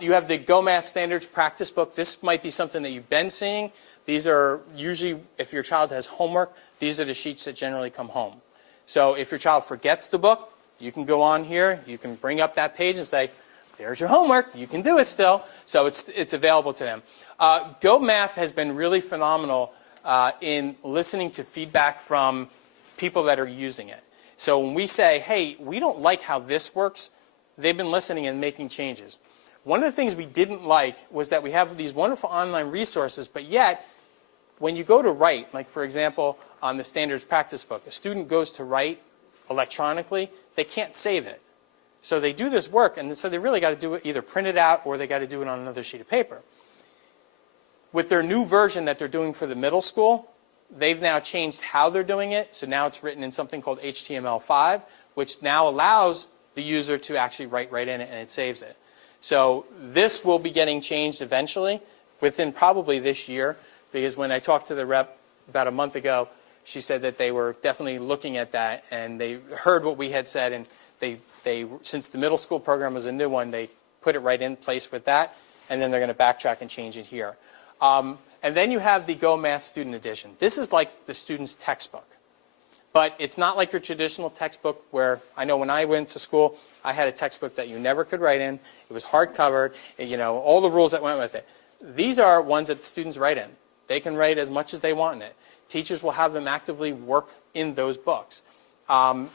You have the GoMath Standards Practice Book. This might be something that you've been seeing. These are usually, if your child has homework, these are the sheets that generally come home. So if your child forgets the book, you can go on here, you can bring up that page and say, there's your homework, you can do it still. So it's available to them. GoMath has been really phenomenal in listening to feedback from people that are using it. So when we say, hey, we don't like how this works, they've been listening and making changes. One of the things we didn't like was that we have these wonderful online resources, but yet when you go to write, like for example on the standards practice book, a student goes to write electronically, they can't save it. So they do this work, and so they really got to do it, either print it out or they got to do it on another sheet of paper. With their new version that they're doing for the middle school, they've now changed how they're doing it. So now it's written in something called HTML5, which now allows the user to actually write right in it, and it saves it. So this will be getting changed eventually, within probably this year, because when I talked to the rep about a month ago, she said that they were definitely looking at that, and they heard what we had said, and they since the middle school program was a new one, they put it right in place with that, and then they're going to backtrack and change it here. And then you have the GoMath Student Edition. This is like the student's textbook. But it's not like your traditional textbook where, I know when I went to school, I had a textbook that you never could write in. It was hard-covered, you know, all the rules that went with it. These are ones that the students write in. They can write as much as they want in it. Teachers will have them actively work in those books. And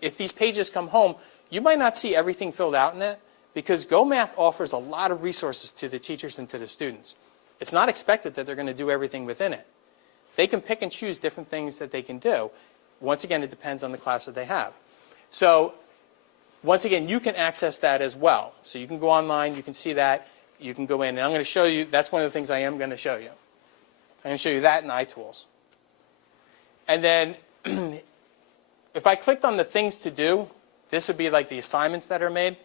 if these pages come home, you might not see everything filled out in it, because GoMath offers a lot of resources to the teachers and to the students. It's not expected that they're going to do everything within it. They can pick and choose different things that they can do. Once again, it depends on the class that they have. So once again, you can access that as well. So you can go online, you can see that, you can go in, and I'm going to show you, that's one of the things I am going to show you. I'm going to show you that in iTools. And then if I clicked on the things to do, this would be like the assignments that are made.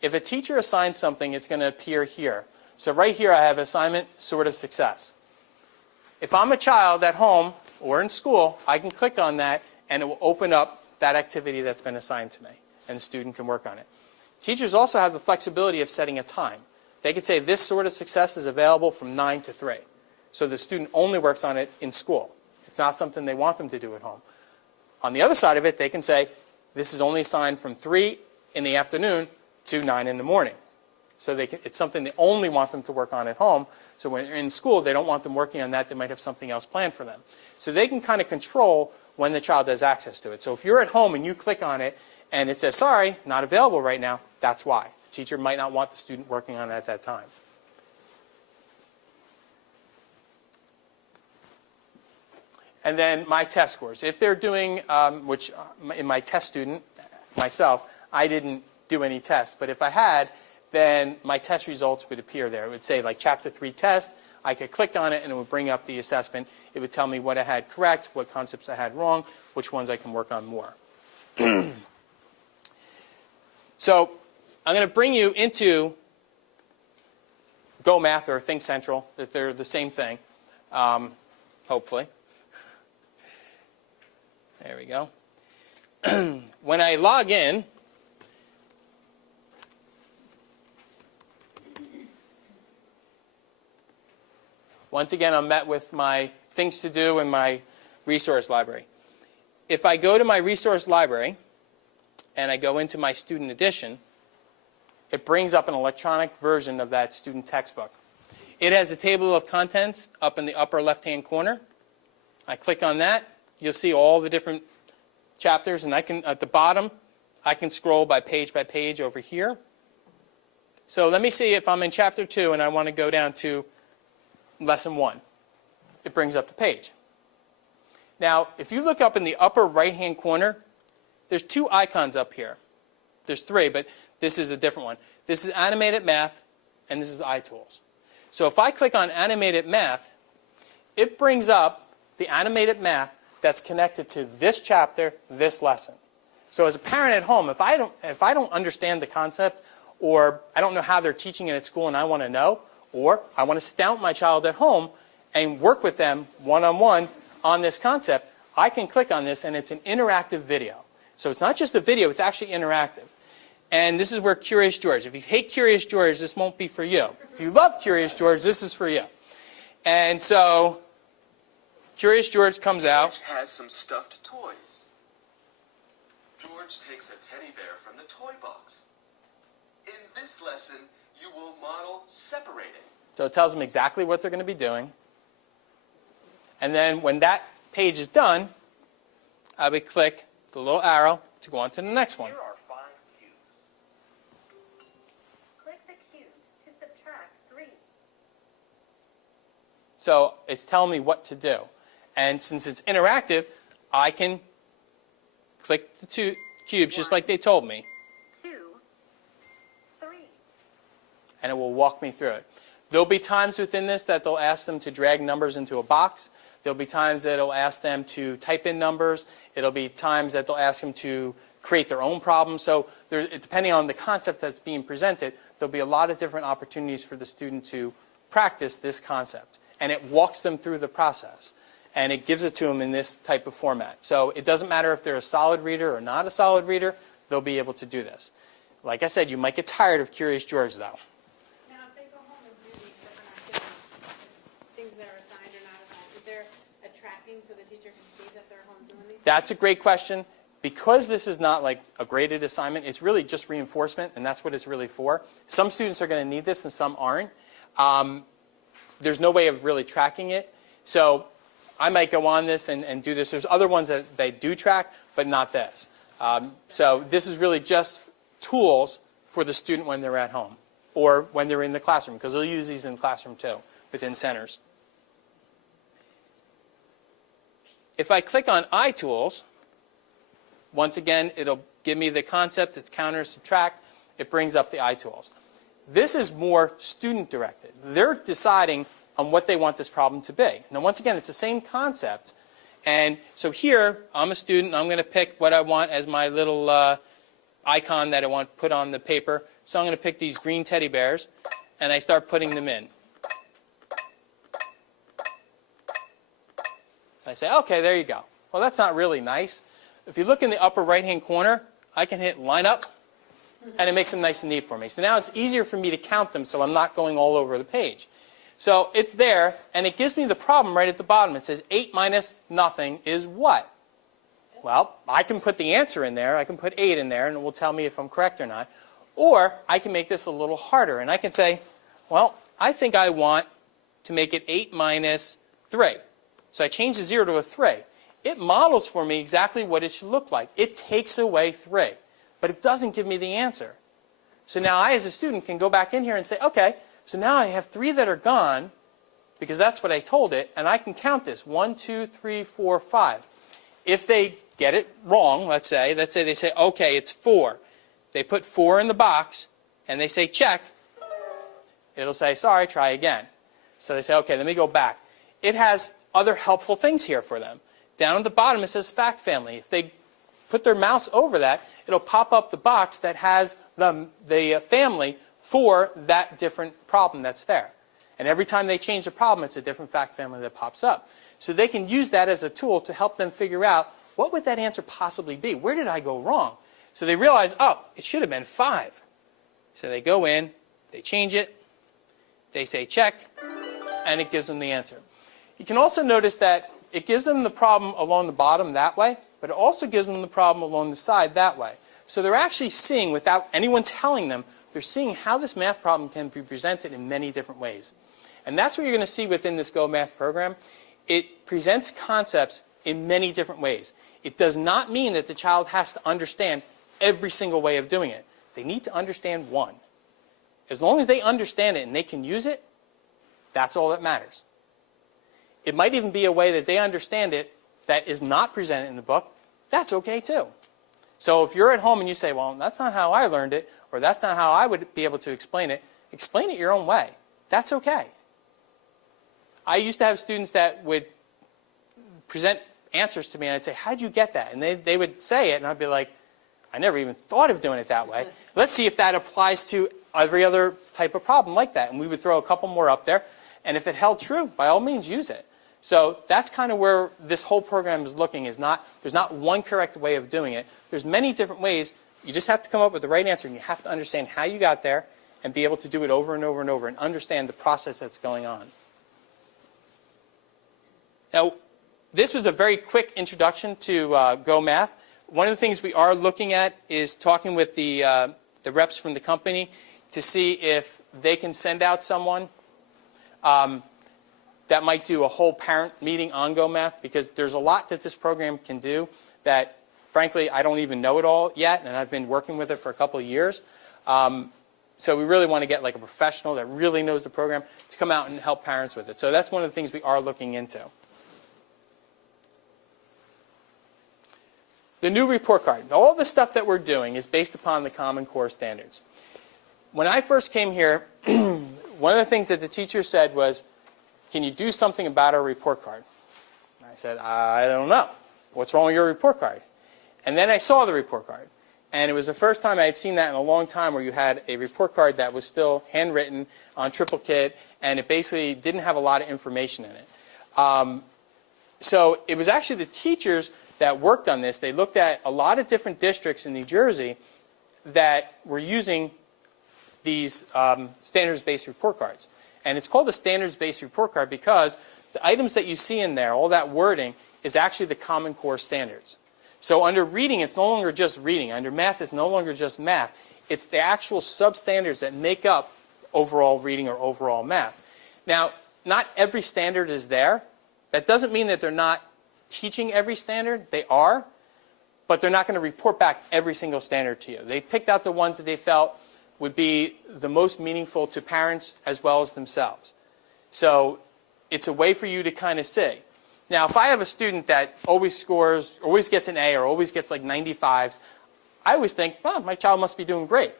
If a teacher assigns something, it's going to appear here. So right here I have assignment, sort of success. If I'm a child at home or in school, I can click on that and it will open up that activity that's been assigned to me, and the student can work on it. Teachers also have the flexibility of setting a time. They could say this sort of success is available from 9 to 3. So the student only works on it in school. It's not something they want them to do at home. On the other side of it, they can say this is only assigned from 3 in the afternoon to 9 in the morning. So it's something they only want them to work on at home. So when they're in school, they don't want them working on that. They might have something else planned for them. So they can kind of control when the child has access to it. So if you're at home and you click on it and it says, sorry, not available right now, that's why. The teacher might not want the student working on it at that time. And then my test scores. If they're doing, which in my test student, myself, I didn't do any tests. But if I had, then my test results would appear there. It would say like Chapter 3 test. I could click on it and it would bring up the assessment. It would tell me what I had correct, what concepts I had wrong, which ones I can work on more. So I'm going to bring you into GoMath or Think Central. They're the same thing, hopefully. There we go. When I log in, once again, I'm met with my things to do and my resource library. If I go to my resource library and I go into my student edition, it brings up an electronic version of that student textbook. It has a table of contents up in the upper left-hand corner. I click on that. You'll see all the different chapters, and I can, at the bottom, I can scroll by page over here. So let me see if I'm in Chapter 2 and I want to go down to Lesson 1. It brings up the page. Now, if you look up in the upper right-hand corner, there's 2 icons up here. There's 3, but this is a different one. This is Animated Math, and this is iTools. So if I click on Animated Math, it brings up the Animated Math that's connected to this chapter, this lesson. So as a parent at home, if I don't understand the concept, or I don't know how they're teaching it at school and I want to know, or I want to sit down with my child at home and work with them one-on-one on this concept, I can click on this and it's an interactive video. So it's not just a video, it's actually interactive. And this is where Curious George, if you hate Curious George, this won't be for you. If you love Curious George, this is for you. And so Curious George comes out. George has some stuffed toys. George takes a teddy bear from the toy box. In this lesson, you will model separating. So it tells them exactly what they're going to be doing. And then when that page is done, I would click the little arrow to go on to the next one. Here are 5 cubes. Click the cube to subtract 3. So it's telling me what to do. And since it's interactive, I can click the 2 cubes just like they told me, 2, 3. and it will walk me through it. There'll be times within this that they'll ask them to drag numbers into a box. There'll be times that it'll ask them to type in numbers. It'll be times that they'll ask them to create their own problem. So depending on the concept that's being presented, there'll be a lot of different opportunities for the student to practice this concept. And it walks them through the process. And it gives it to them in this type of format. So it doesn't matter if they're a solid reader or not a solid reader, they'll be able to do this. Like I said, you might get tired of Curious George, though. Now, if they go home and do these different activities, things that are assigned or not assigned, is there a tracking so the teacher can see that they're home doing these? That's a great question. Because this is not like a graded assignment, it's really just reinforcement, and that's what it's really for. Some students are going to need this and some aren't. There's no way of really tracking it. So I might go on this and do this. There's other ones that they do track, but not this. So this is really just tools for the student when they're at home or when they're in the classroom, because they'll use these in the classroom too, within centers. If I click on iTools, once again, it'll give me the concept. It's counter, subtract. It brings up the iTools. This is more student-directed. They're deciding on what they want this problem to be. Now, once again, it's the same concept. And so here, I'm a student. I'm going to pick what I want as my little icon that I want put on the paper. So I'm going to pick these green teddy bears, and I start putting them in. I say, OK, there you go. Well, that's not really nice. If you look in the upper right-hand corner, I can hit line up, and it makes them nice and neat for me. So now it's easier for me to count them so I'm not going all over the page. So it's there, and it gives me the problem right at the bottom. It says 8 minus nothing is what? Well, I can put the answer in there. I can put 8 in there, and it will tell me if I'm correct or not. Or I can make this a little harder, and I can say, well, I think I want to make it 8 minus 3. So I change the 0 to a 3. It models for me exactly what it should look like. It takes away 3, but it doesn't give me the answer. So now I, as a student, can go back in here and say, OK, so now I have 3 that are gone, because that's what I told it, and I can count this. 1, 2, 3, 4, 5. If they get it wrong, let's say they say, OK, it's 4. They put 4 in the box, and they say check. It'll say, sorry, try again. So they say, OK, let me go back. It has other helpful things here for them. Down at the bottom, it says fact family. If they put their mouse over that, it'll pop up the box that has the family for that different problem that's there. And every time they change the problem, it's a different fact family that pops up. So they can use that as a tool to help them figure out, what would that answer possibly be? Where did I go wrong? So they realize, oh, it should have been 5. So they go in, they change it, they say check, and it gives them the answer. You can also notice that it gives them the problem along the bottom that way, but it also gives them the problem along the side that way. So they're actually seeing, without anyone telling them, they're seeing how this math problem can be presented in many different ways. And that's what you're going to see within this GoMath program. It presents concepts in many different ways. It does not mean that the child has to understand every single way of doing it. They need to understand one. As long as they understand it and they can use it, that's all that matters. It might even be a way that they understand it that is not presented in the book. That's okay too. So if you're at home and you say, well, that's not how I learned it, or that's not how I would be able to explain it your own way. That's okay. I used to have students that would present answers to me, and I'd say, how'd you get that? And they would say it, and I'd be like, I never even thought of doing it that way. Let's see if that applies to every other type of problem like that. And we would throw a couple more up there, and if it held true, by all means, use it. So that's kind of where this whole program is looking. There's not one correct way of doing it. There's many different ways. You just have to come up with the right answer, and you have to understand how you got there and be able to do it over and over and over and understand the process that's going on. Now, this was a very quick introduction to GoMath. One of the things we are looking at is talking with the reps from the company to see if they can send out someone that might do a whole parent meeting on GoMath, because there's a lot that this program can do that frankly, I don't even know it all yet, and I've been working with it for a couple of years. So we really want to get like a professional that really knows the program to come out and help parents with it. So that's one of the things we are looking into. The new report card. All the stuff that we're doing is based upon the Common Core standards. When I first came here, one of the things that the teacher said was, can you do something about our report card? I said, I don't know. What's wrong with your report card? And then I saw the report card. And it was the first time I had seen that in a long time where you had a report card that was still handwritten on triplicate, and it basically didn't have a lot of information in it. So it was actually the teachers that worked on this. They looked at a lot of different districts in New Jersey that were using these standards-based report cards. And it's called a standards-based report card because the items that you see in there, all that wording, is actually the Common Core standards. So under reading, it's no longer just reading. Under math, it's no longer just math. It's the actual substandards that make up overall reading or overall math. Now, not every standard is there. That doesn't mean that they're not teaching every standard. They are, but they're not going to report back every single standard to you. They picked out the ones that they felt would be the most meaningful to parents as well as themselves. So it's a way for you to kind of see. Now, if I have a student that always scores, always gets an A, or always gets like 95s, I always think, oh, my child must be doing great.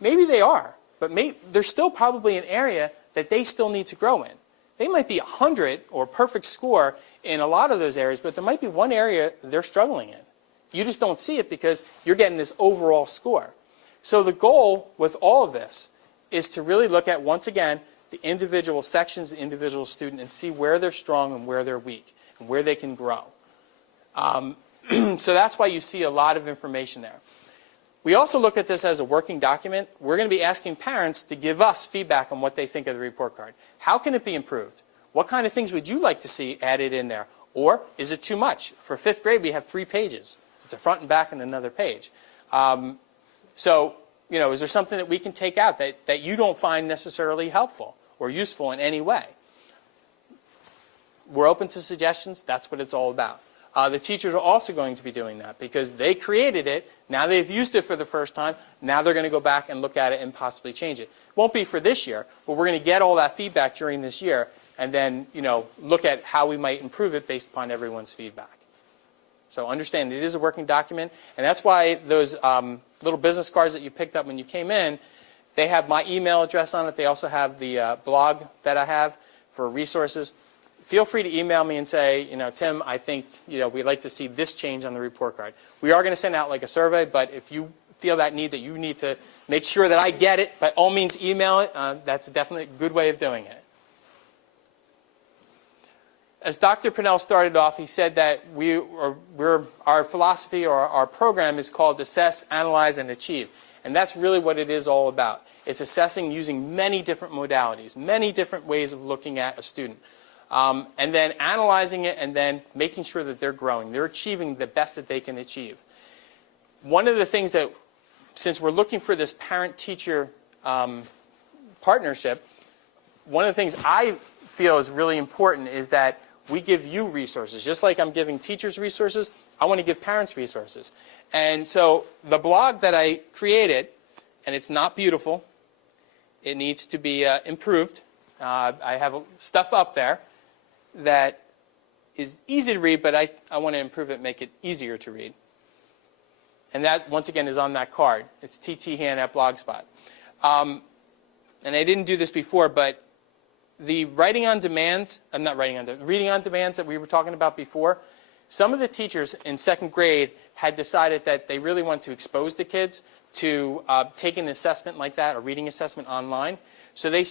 Maybe they are, but there's still probably an area that they still need to grow in. They might be 100 or a perfect score in a lot of those areas, but there might be one area they're struggling in. You just don't see it because you're getting this overall score. So the goal with all of this is to really look at, once again, the individual sections, the individual student, and see where they're strong and where they're weak, and where they can grow. So that's why you see a lot of information there. We also look at this as a working document. We're going to be asking parents to give us feedback on what they think of the report card. How can it be improved? What kind of things would you like to see added in there? Or is it too much? For 5th grade, we have 3 pages. It's a front and back and another page. So, you know, is there something that we can take out that you don't find necessarily helpful or useful in any way? We're open to suggestions. That's what it's all about. The teachers are also going to be doing that because they created it. Now they've used it for the first time. Now they're going to go back and look at it and possibly change it. Won't be for this year, but we're going to get all that feedback during this year and then, you know, look at how we might improve it based upon everyone's feedback. So understand it is a working document, and that's why those little business cards that you picked up when you came in, they have my email address on it. They also have the blog that I have for resources. Feel free to email me and say, you know, Tim, I think, you know, we'd like to see this change on the report card. We are going to send out like a survey, but if you feel that need that you need to make sure that I get it, by all means email it. That's definitely a good way of doing it. As Dr. Pinnell started off, he said that our philosophy or our program is called Assess, Analyze, and Achieve. And that's really what it is all about. It's assessing using many different modalities, many different ways of looking at a student. And then analyzing it and then making sure that they're growing. They're achieving the best that they can achieve. One of the things that, since we're looking for this parent-teacher partnership, one of the things I feel is really important is that we give you resources. Just like I'm giving teachers resources, I want to give parents resources. And so the blog that I created, and it's not beautiful, it needs to be improved. I have stuff up there that is easy to read, but I want to improve it, make it easier to read. And that, once again, is on that card. It's TTHan at Blogspot. And I didn't do this before, but the reading on demands that we were talking about before, some of the teachers in 2nd grade had decided that they really wanted to expose the kids to take an assessment like that, a reading assessment online. So they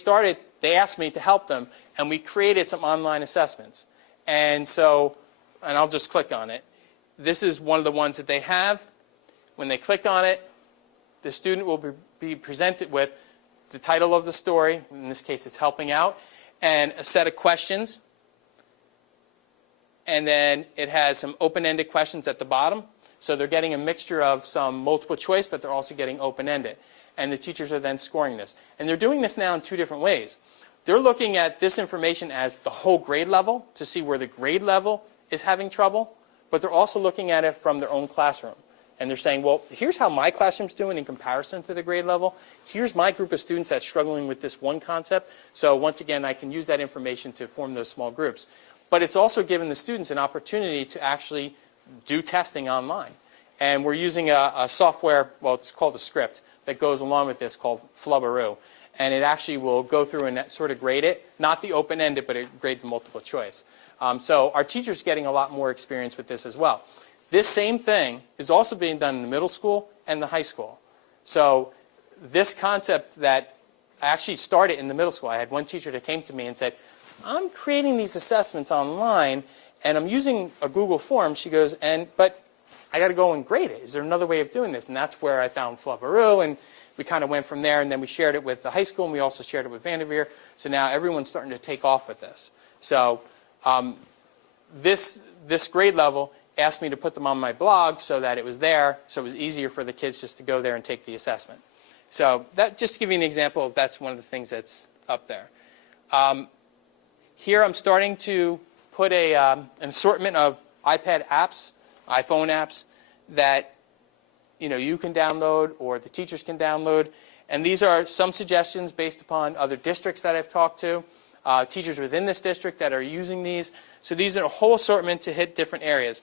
asked me to help them, and we created some online assessments. And I'll just click on it. This is one of the ones that they have. When they click on it, the student will be presented with the title of the story, in this case it's Helping Out, and a set of questions. And then it has some open-ended questions at the bottom. So they're getting a mixture of some multiple choice, but they're also getting open-ended. And the teachers are then scoring this. And they're doing this now in 2 different ways. They're looking at this information as the whole grade level to see where the grade level is having trouble. but they're also looking at it from their own classroom. And they're saying, well, here's how my classroom's doing in comparison to the grade level. Here's my group of students that's struggling with this one concept. So once again, I can use that information to form those small groups. But it's also given the students an opportunity to actually do testing online. And we're using a software, well, it's called a script, that goes along with this called Flubberoo. And it actually will go through and sort of grade it, not the open-ended, but it grades the multiple choice. So our teachers are getting a lot more experience with this as well. This same thing is also being done in the middle school and the high school. So this concept that I actually started in the middle school, I had one teacher that came to me and said, I'm creating these assessments online, and I'm using a Google form. She goes, but I got to go and grade it. Is there another way of doing this? And that's where I found Flubberoo, and we kind of went from there, and then we shared it with the high school, and we also shared it with Vanderveer. So now everyone's starting to take off with this. So this grade level asked me to put them on my blog so that it was there, so it was easier for the kids just to go there and take the assessment. So that, just to give you an example, that's one of the things that's up there. Here I'm starting to put an assortment of iPad apps, iPhone apps, that you can download or the teachers can download. And these are some suggestions based upon other districts that I've talked to, teachers within this district that are using these. So these are a whole assortment to hit different areas.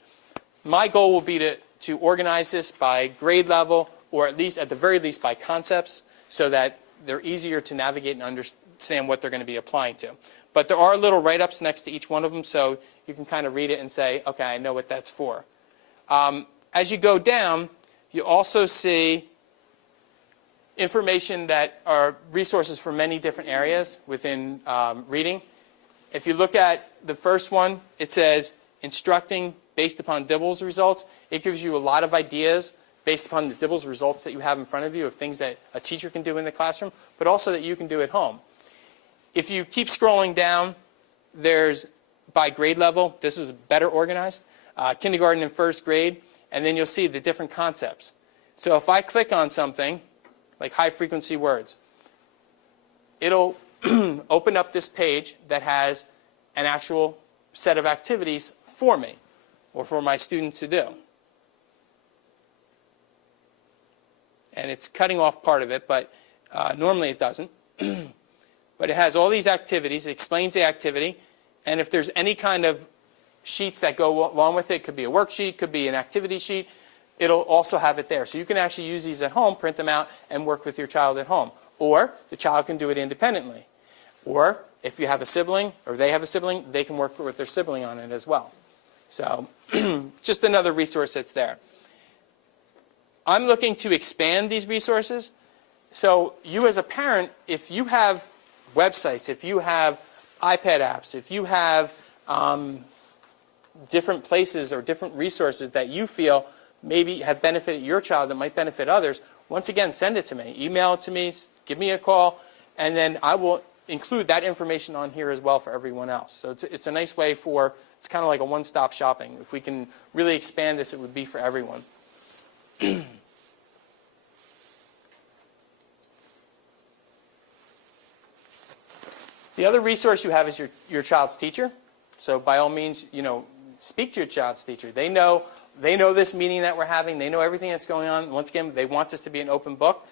My goal will be to organize this by grade level, or at the very least by concepts, so that they're easier to navigate and understand what they're going to be applying to. But there are little write-ups next to each one of them, so you can kind of read it and say, okay, I know what that's for. As you go down, you also see information that are resources for many different areas within reading. If you look at the first one, it says instructing based upon Dibels results. It gives you a lot of ideas based upon the Dibels results that you have in front of you of things that a teacher can do in the classroom, but also that you can do at home. If you keep scrolling down, there's by grade level. This is better organized. Kindergarten and first grade, and then you'll see the different concepts. So if I click on something, like high-frequency words, it'll open up this page that has an actual set of activities for me, or for my students to do. And it's cutting off part of it, but normally it doesn't. But it has all these activities. It explains the activity. And if there's any kind of sheets that go along with it, could be a worksheet, could be an activity sheet, it'll also have it there. So you can actually use these at home, print them out, and work with your child at home. Or the child can do it independently. Or if you have a sibling, or they have a sibling, they can work with their sibling on it as well. So just another resource that's there. I'm looking to expand these resources. So you as a parent, if you have websites, if you have iPad apps, if you have different places or different resources that you feel maybe have benefited your child that might benefit others, once again, send it to me. Email it to me, give me a call, and then I will include that information on here as well for everyone else. So it's a nice way for, it's kind of like a one-stop shopping. If we can really expand this, it would be for everyone. The other resource you have is your child's teacher. So by all means, speak to your child's teacher. They know this meeting that we're having. They know everything that's going on. Once again, they want this to be an open book.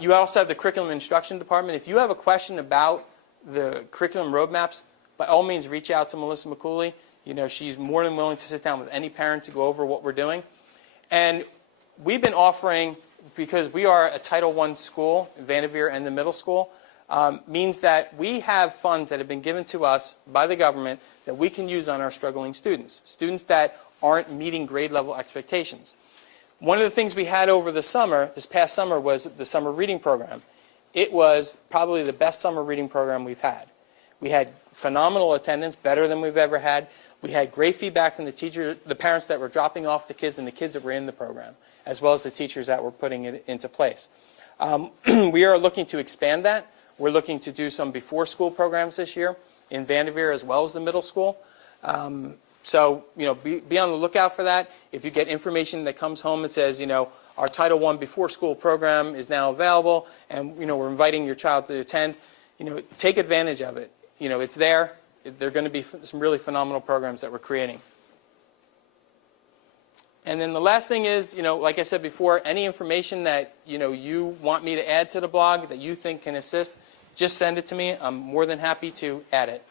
You also have the curriculum instruction department. If you have a question about the curriculum roadmaps, by all means, reach out to Melissa McCooley. She's more than willing to sit down with any parent to go over what we're doing. And we've been offering, because we are a Title I school, Vanderveer and the middle school, means that we have funds that have been given to us by the government that we can use on our struggling students, students that aren't meeting grade level expectations. One of the things we had over the summer, this past summer, was the summer reading program. It was probably the best summer reading program we've had. We had phenomenal attendance, better than we've ever had. We had great feedback from the parents that were dropping off the kids and the kids that were in the program, as well as the teachers that were putting it into place. We are looking to expand that. We're looking to do some before-school programs this year in Vanderveer as well as the middle school. So, be on the lookout for that. If you get information that comes home that says, our Title I before-school program is now available, and, we're inviting your child to attend, take advantage of it. It's there. There are going to be some really phenomenal programs that we're creating. And then the last thing is, like I said before, any information that, you want me to add to the blog that you think can assist, just send it to me. I'm more than happy to add it.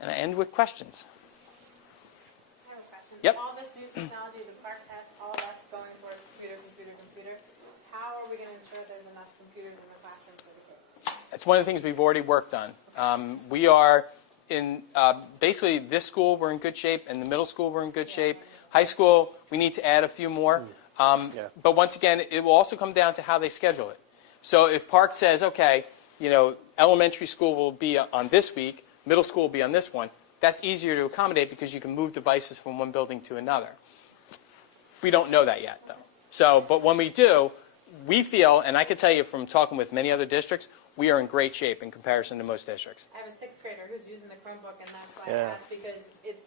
And I end with questions. I have a question. Yep. All this new technology, the Park test, all that's going towards computer. How are we going to ensure there's enough computers in the classroom for the kids? That's one of the things we've already worked on. We are in, basically, this school, we're in good shape, and the middle school, we're in good shape. High school, we need to add a few more. But once again, it will also come down to how they schedule it. So if Park says, okay, elementary school will be on this week, middle school will be on this one, that's easier to accommodate because you can move devices from one building to another. We don't know that yet, though. So, but when we do, we feel, and I can tell you from talking with many other districts, we are in great shape in comparison to most districts. I have a 6th grader who's using the Chromebook, and that's why Yeah. I asked, because it's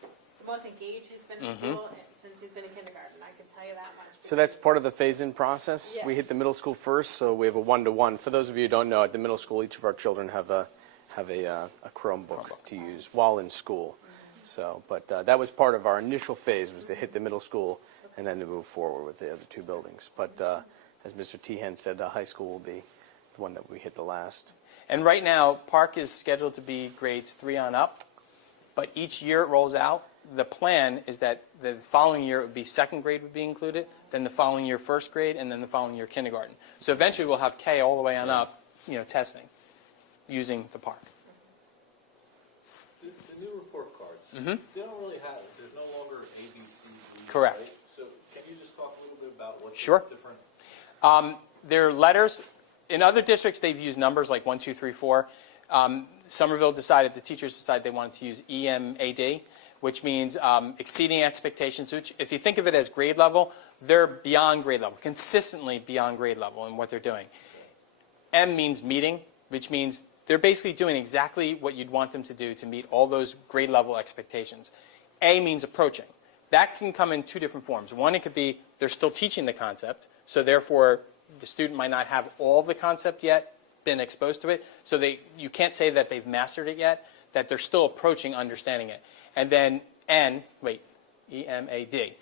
the most engaged he's been in school since he's been in kindergarten. I can tell you that much. So that's part of the phase-in process. Yes. We hit the middle school first, so we have a 1-to-1. For those of you who don't know, at the middle school, each of our children have a Chromebook to use while in school. So, but that was part of our initial phase, was to hit the middle school and then to move forward with the other 2 buildings. But as Mr. Tehan said, high school will be the one that we hit the last. And right now, Park is scheduled to be grades 3 on up, but each year it rolls out. The plan is that the following year it would be 2nd grade would be included, then the following year 1st grade, and then the following year kindergarten. So eventually we'll have K all the way on up, testing using the Park. The new report cards, they don't really have, there's no longer A, B, C, D. Correct. Right? So can you just talk a little bit about what's Sure. different? They're letters. In other districts, they've used numbers like 1, 2, 3, 4. Somerville decided, the teachers decided they wanted to use EMAD, which means exceeding expectations. Which, if you think of it as grade level, they're beyond grade level, consistently beyond grade level in what they're doing. M means meeting, which means they're basically doing exactly what you'd want them to do to meet all those grade level expectations. A means approaching. That can come in 2 different forms. One, it could be they're still teaching the concept, so therefore the student might not have all the concept yet, been exposed to it, so you can't say that they've mastered it yet, that they're still approaching understanding it. And then EMAD.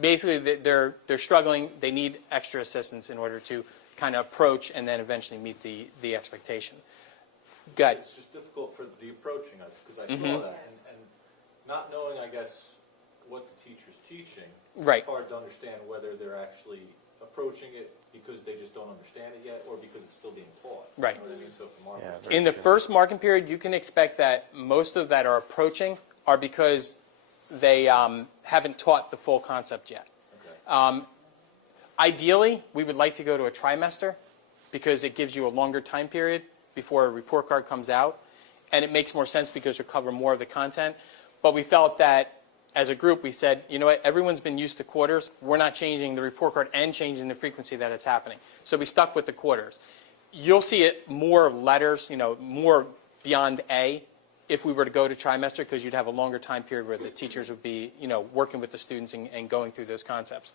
Basically, they're struggling. They need extra assistance in order to kind of approach and then eventually meet the expectation. Good. It's just difficult for the approaching, because I saw that, and not knowing, I guess, what the teacher's teaching, Right. it's hard to understand whether they're actually approaching it because they just don't understand it yet, or because it's still being taught. Right. You know what I mean? So from our Yeah, perspective, In the first marking period, you can expect that most of that are approaching are because they haven't taught the full concept yet. okay. Ideally, we would like to go to a trimester because it gives you a longer time period before a report card comes out. And it makes more sense because you cover more of the content. But we felt that as a group, we said, you know what, everyone's been used to quarters. We're not changing the report card and changing the frequency that it's happening. So we stuck with the quarters. You'll see it more letters, more beyond A if we were to go to trimester, because you'd have a longer time period where the teachers would be, working with the students and going through those concepts.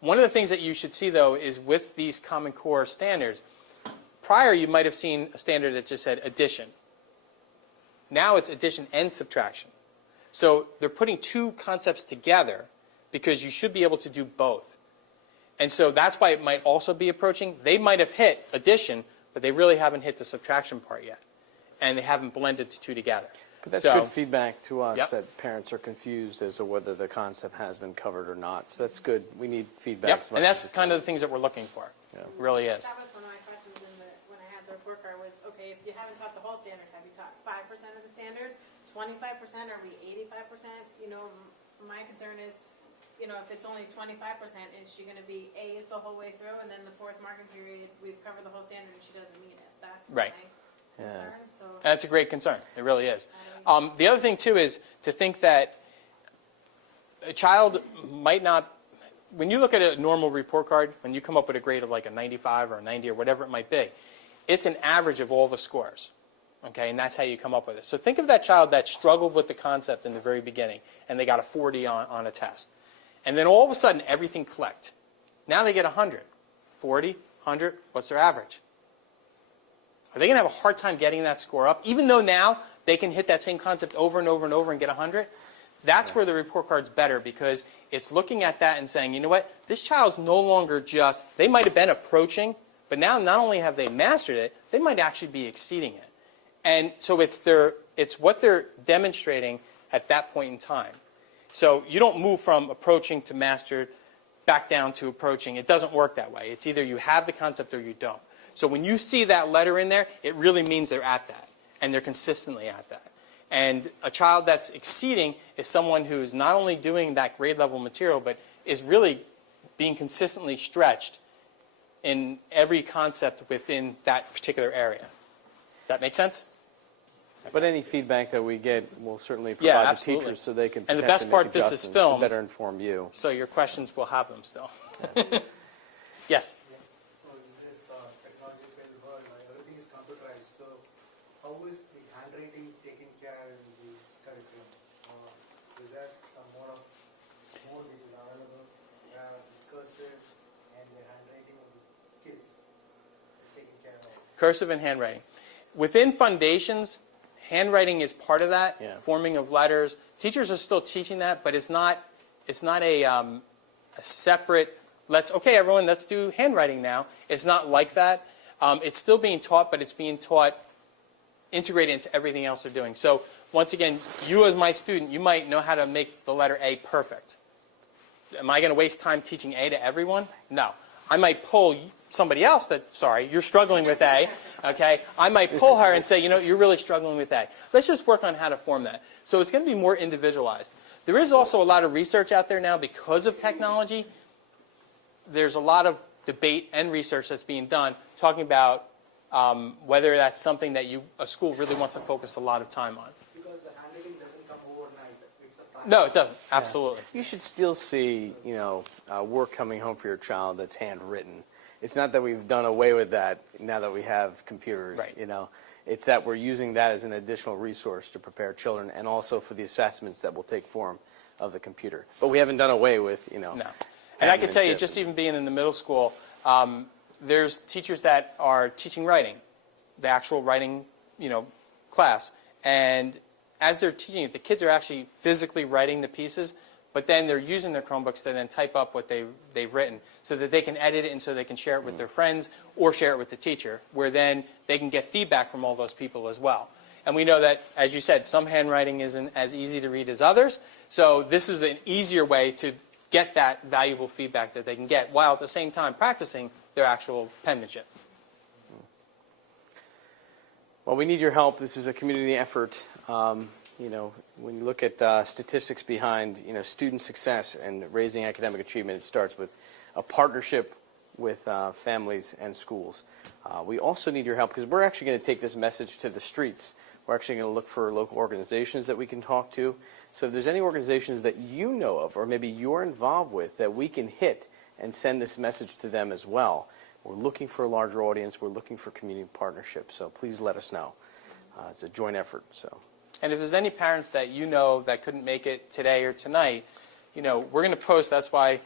One of the things that you should see, though, is with these Common Core standards, prior you might have seen a standard that just said addition. Now it's addition and subtraction. So they're putting 2 concepts together because you should be able to do both. And so that's why it might also be approaching. They might have hit addition, but they really haven't hit the subtraction part yet. And they haven't blended the 2 together. But that's So- good feedback to us Yep. that parents are confused as to whether the concept has been covered or not. So that's good. We need feedback. Yep, as much and that's as we kind can. of the things that we're looking for. Yeah. It really is. That was one of my questions when I had the report card was, okay, if you haven't taught the whole standard, have you taught 5% of the standard, 25%, are we 85%? My concern is, if it's only 25%, is she going to be A's the whole way through, and then the 4th marking period, we've covered the whole standard and she doesn't meet it? That's Right. my Yeah. concern. So That's a great concern. It really is. The other thing, too, is to think that a child might not, when you look at a normal report card, when you come up with a grade of like a 95 or a 90 or whatever it might be, it's an average of all the scores. Okay, and that's how you come up with it. So think of that child that struggled with the concept in the very beginning, and they got a 40 on a test. And then all of a sudden, everything clicked. Now they get 100. 40, 100, what's their average? Are they going to have a hard time getting that score up? Even though now they can hit that same concept over and over and over and get 100, That's where the report card's better, because it's looking at that and saying, you know what, this child's no longer just, they might have been approaching, but now not only have they mastered it, they might actually be exceeding it. And so it's what they're demonstrating at that point in time. So you don't move from approaching to mastered back down to approaching. It doesn't work that way. It's either you have the concept or you don't. So when you see that letter in there, it really means they're at that, and they're consistently at that. And a child that's exceeding is someone who's not only doing that grade level material, but is really being consistently stretched in every concept within that particular area. Does that make sense? But any feedback that we get, we'll certainly Yeah, provide the absolutely. teachers so they can And the potentially best part, make this is adjustments filmed. to better inform you. So your questions will have them still. Yes? So in this technology-filled world, everything is computerized. So how is the handwriting taken care in this curriculum? Is there some mode which is available where cursive and the handwriting of the kids is taken care of? Cursive and handwriting. Within foundations, handwriting is part of that, forming of letters. Teachers are still teaching that, but it's not a separate, okay, everyone, let's do handwriting now. It's not like that. It's still being taught, but it's being taught integrated into everything else they're doing. So once again, you as my student, you might know how to make the letter A perfect. Am I going to waste time teaching A to everyone? No. I might pull somebody else that, sorry, you're struggling with A, okay? I might pull her and say, you know, you're really struggling with A. Let's just work on how to form that. So it's going to be more individualized. There is also a lot of research out there now because of technology. There's a lot of debate and research that's being done talking about whether that's something that a school really wants to focus a lot of time on. Because the handwriting doesn't come overnight. It's a process. No, it doesn't. Absolutely. You should still see, you know, work coming home for your child that's handwritten. It's not that we've done away with that now that we have computers, Right. you know. It's that we're using that as an additional resource to prepare children and also for the assessments that will take form of the computer. But we haven't done away with, you know. No. And I can tell you, penmanship. just even being in the middle school, there's teachers that are teaching writing, the actual writing, you know, class. And as they're teaching it, the kids are actually physically writing the pieces, but then they're using their Chromebooks to then type up what they've written so that they can edit it and so they can share it with their friends or share it with the teacher, where then they can get feedback from all those people as well. And we know that, as you said, some handwriting isn't as easy to read as others, so this is an easier way to get that valuable feedback that they can get while at the same time practicing their actual penmanship. Well, we need your help. This is a community effort. You know, when you look at statistics behind, you know, student success and raising academic achievement, it starts with a partnership with families and schools. We also need your help because we're actually going to take this message to the streets. We're actually going to look for local organizations that we can talk to. So if there's any organizations that you know of or maybe you're involved with that we can hit and send this message to them as well. We're looking for a larger audience. We're looking for community partnerships. So please let us know. It's a joint effort. So. And if there's any parents that you know that couldn't make it today or tonight, you know, we're going to post, that's why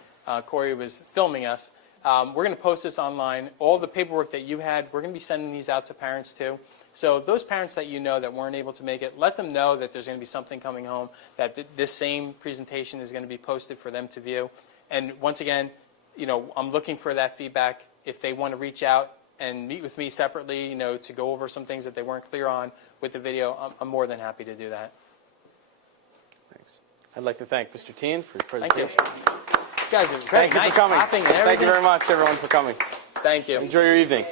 Corey was filming us. We're going to post this online. All the paperwork that you had, we're going to be sending these out to parents too. So those parents that you know that weren't able to make it, let them know that there's going to be something coming home, that this same presentation is going to be posted for them to view. And once again, you know, I'm looking for that feedback. If they want to reach out and meet with me separately, you know, to go over some things that they weren't clear on with the video, I'm more than happy to do that. Thanks. I'd like to thank Mr. Tien for your Thank you. presentation. You guys are very Thank you nice for coming. clapping and Thank you everything. very much, everyone, for coming. Thank you. Enjoy your evening.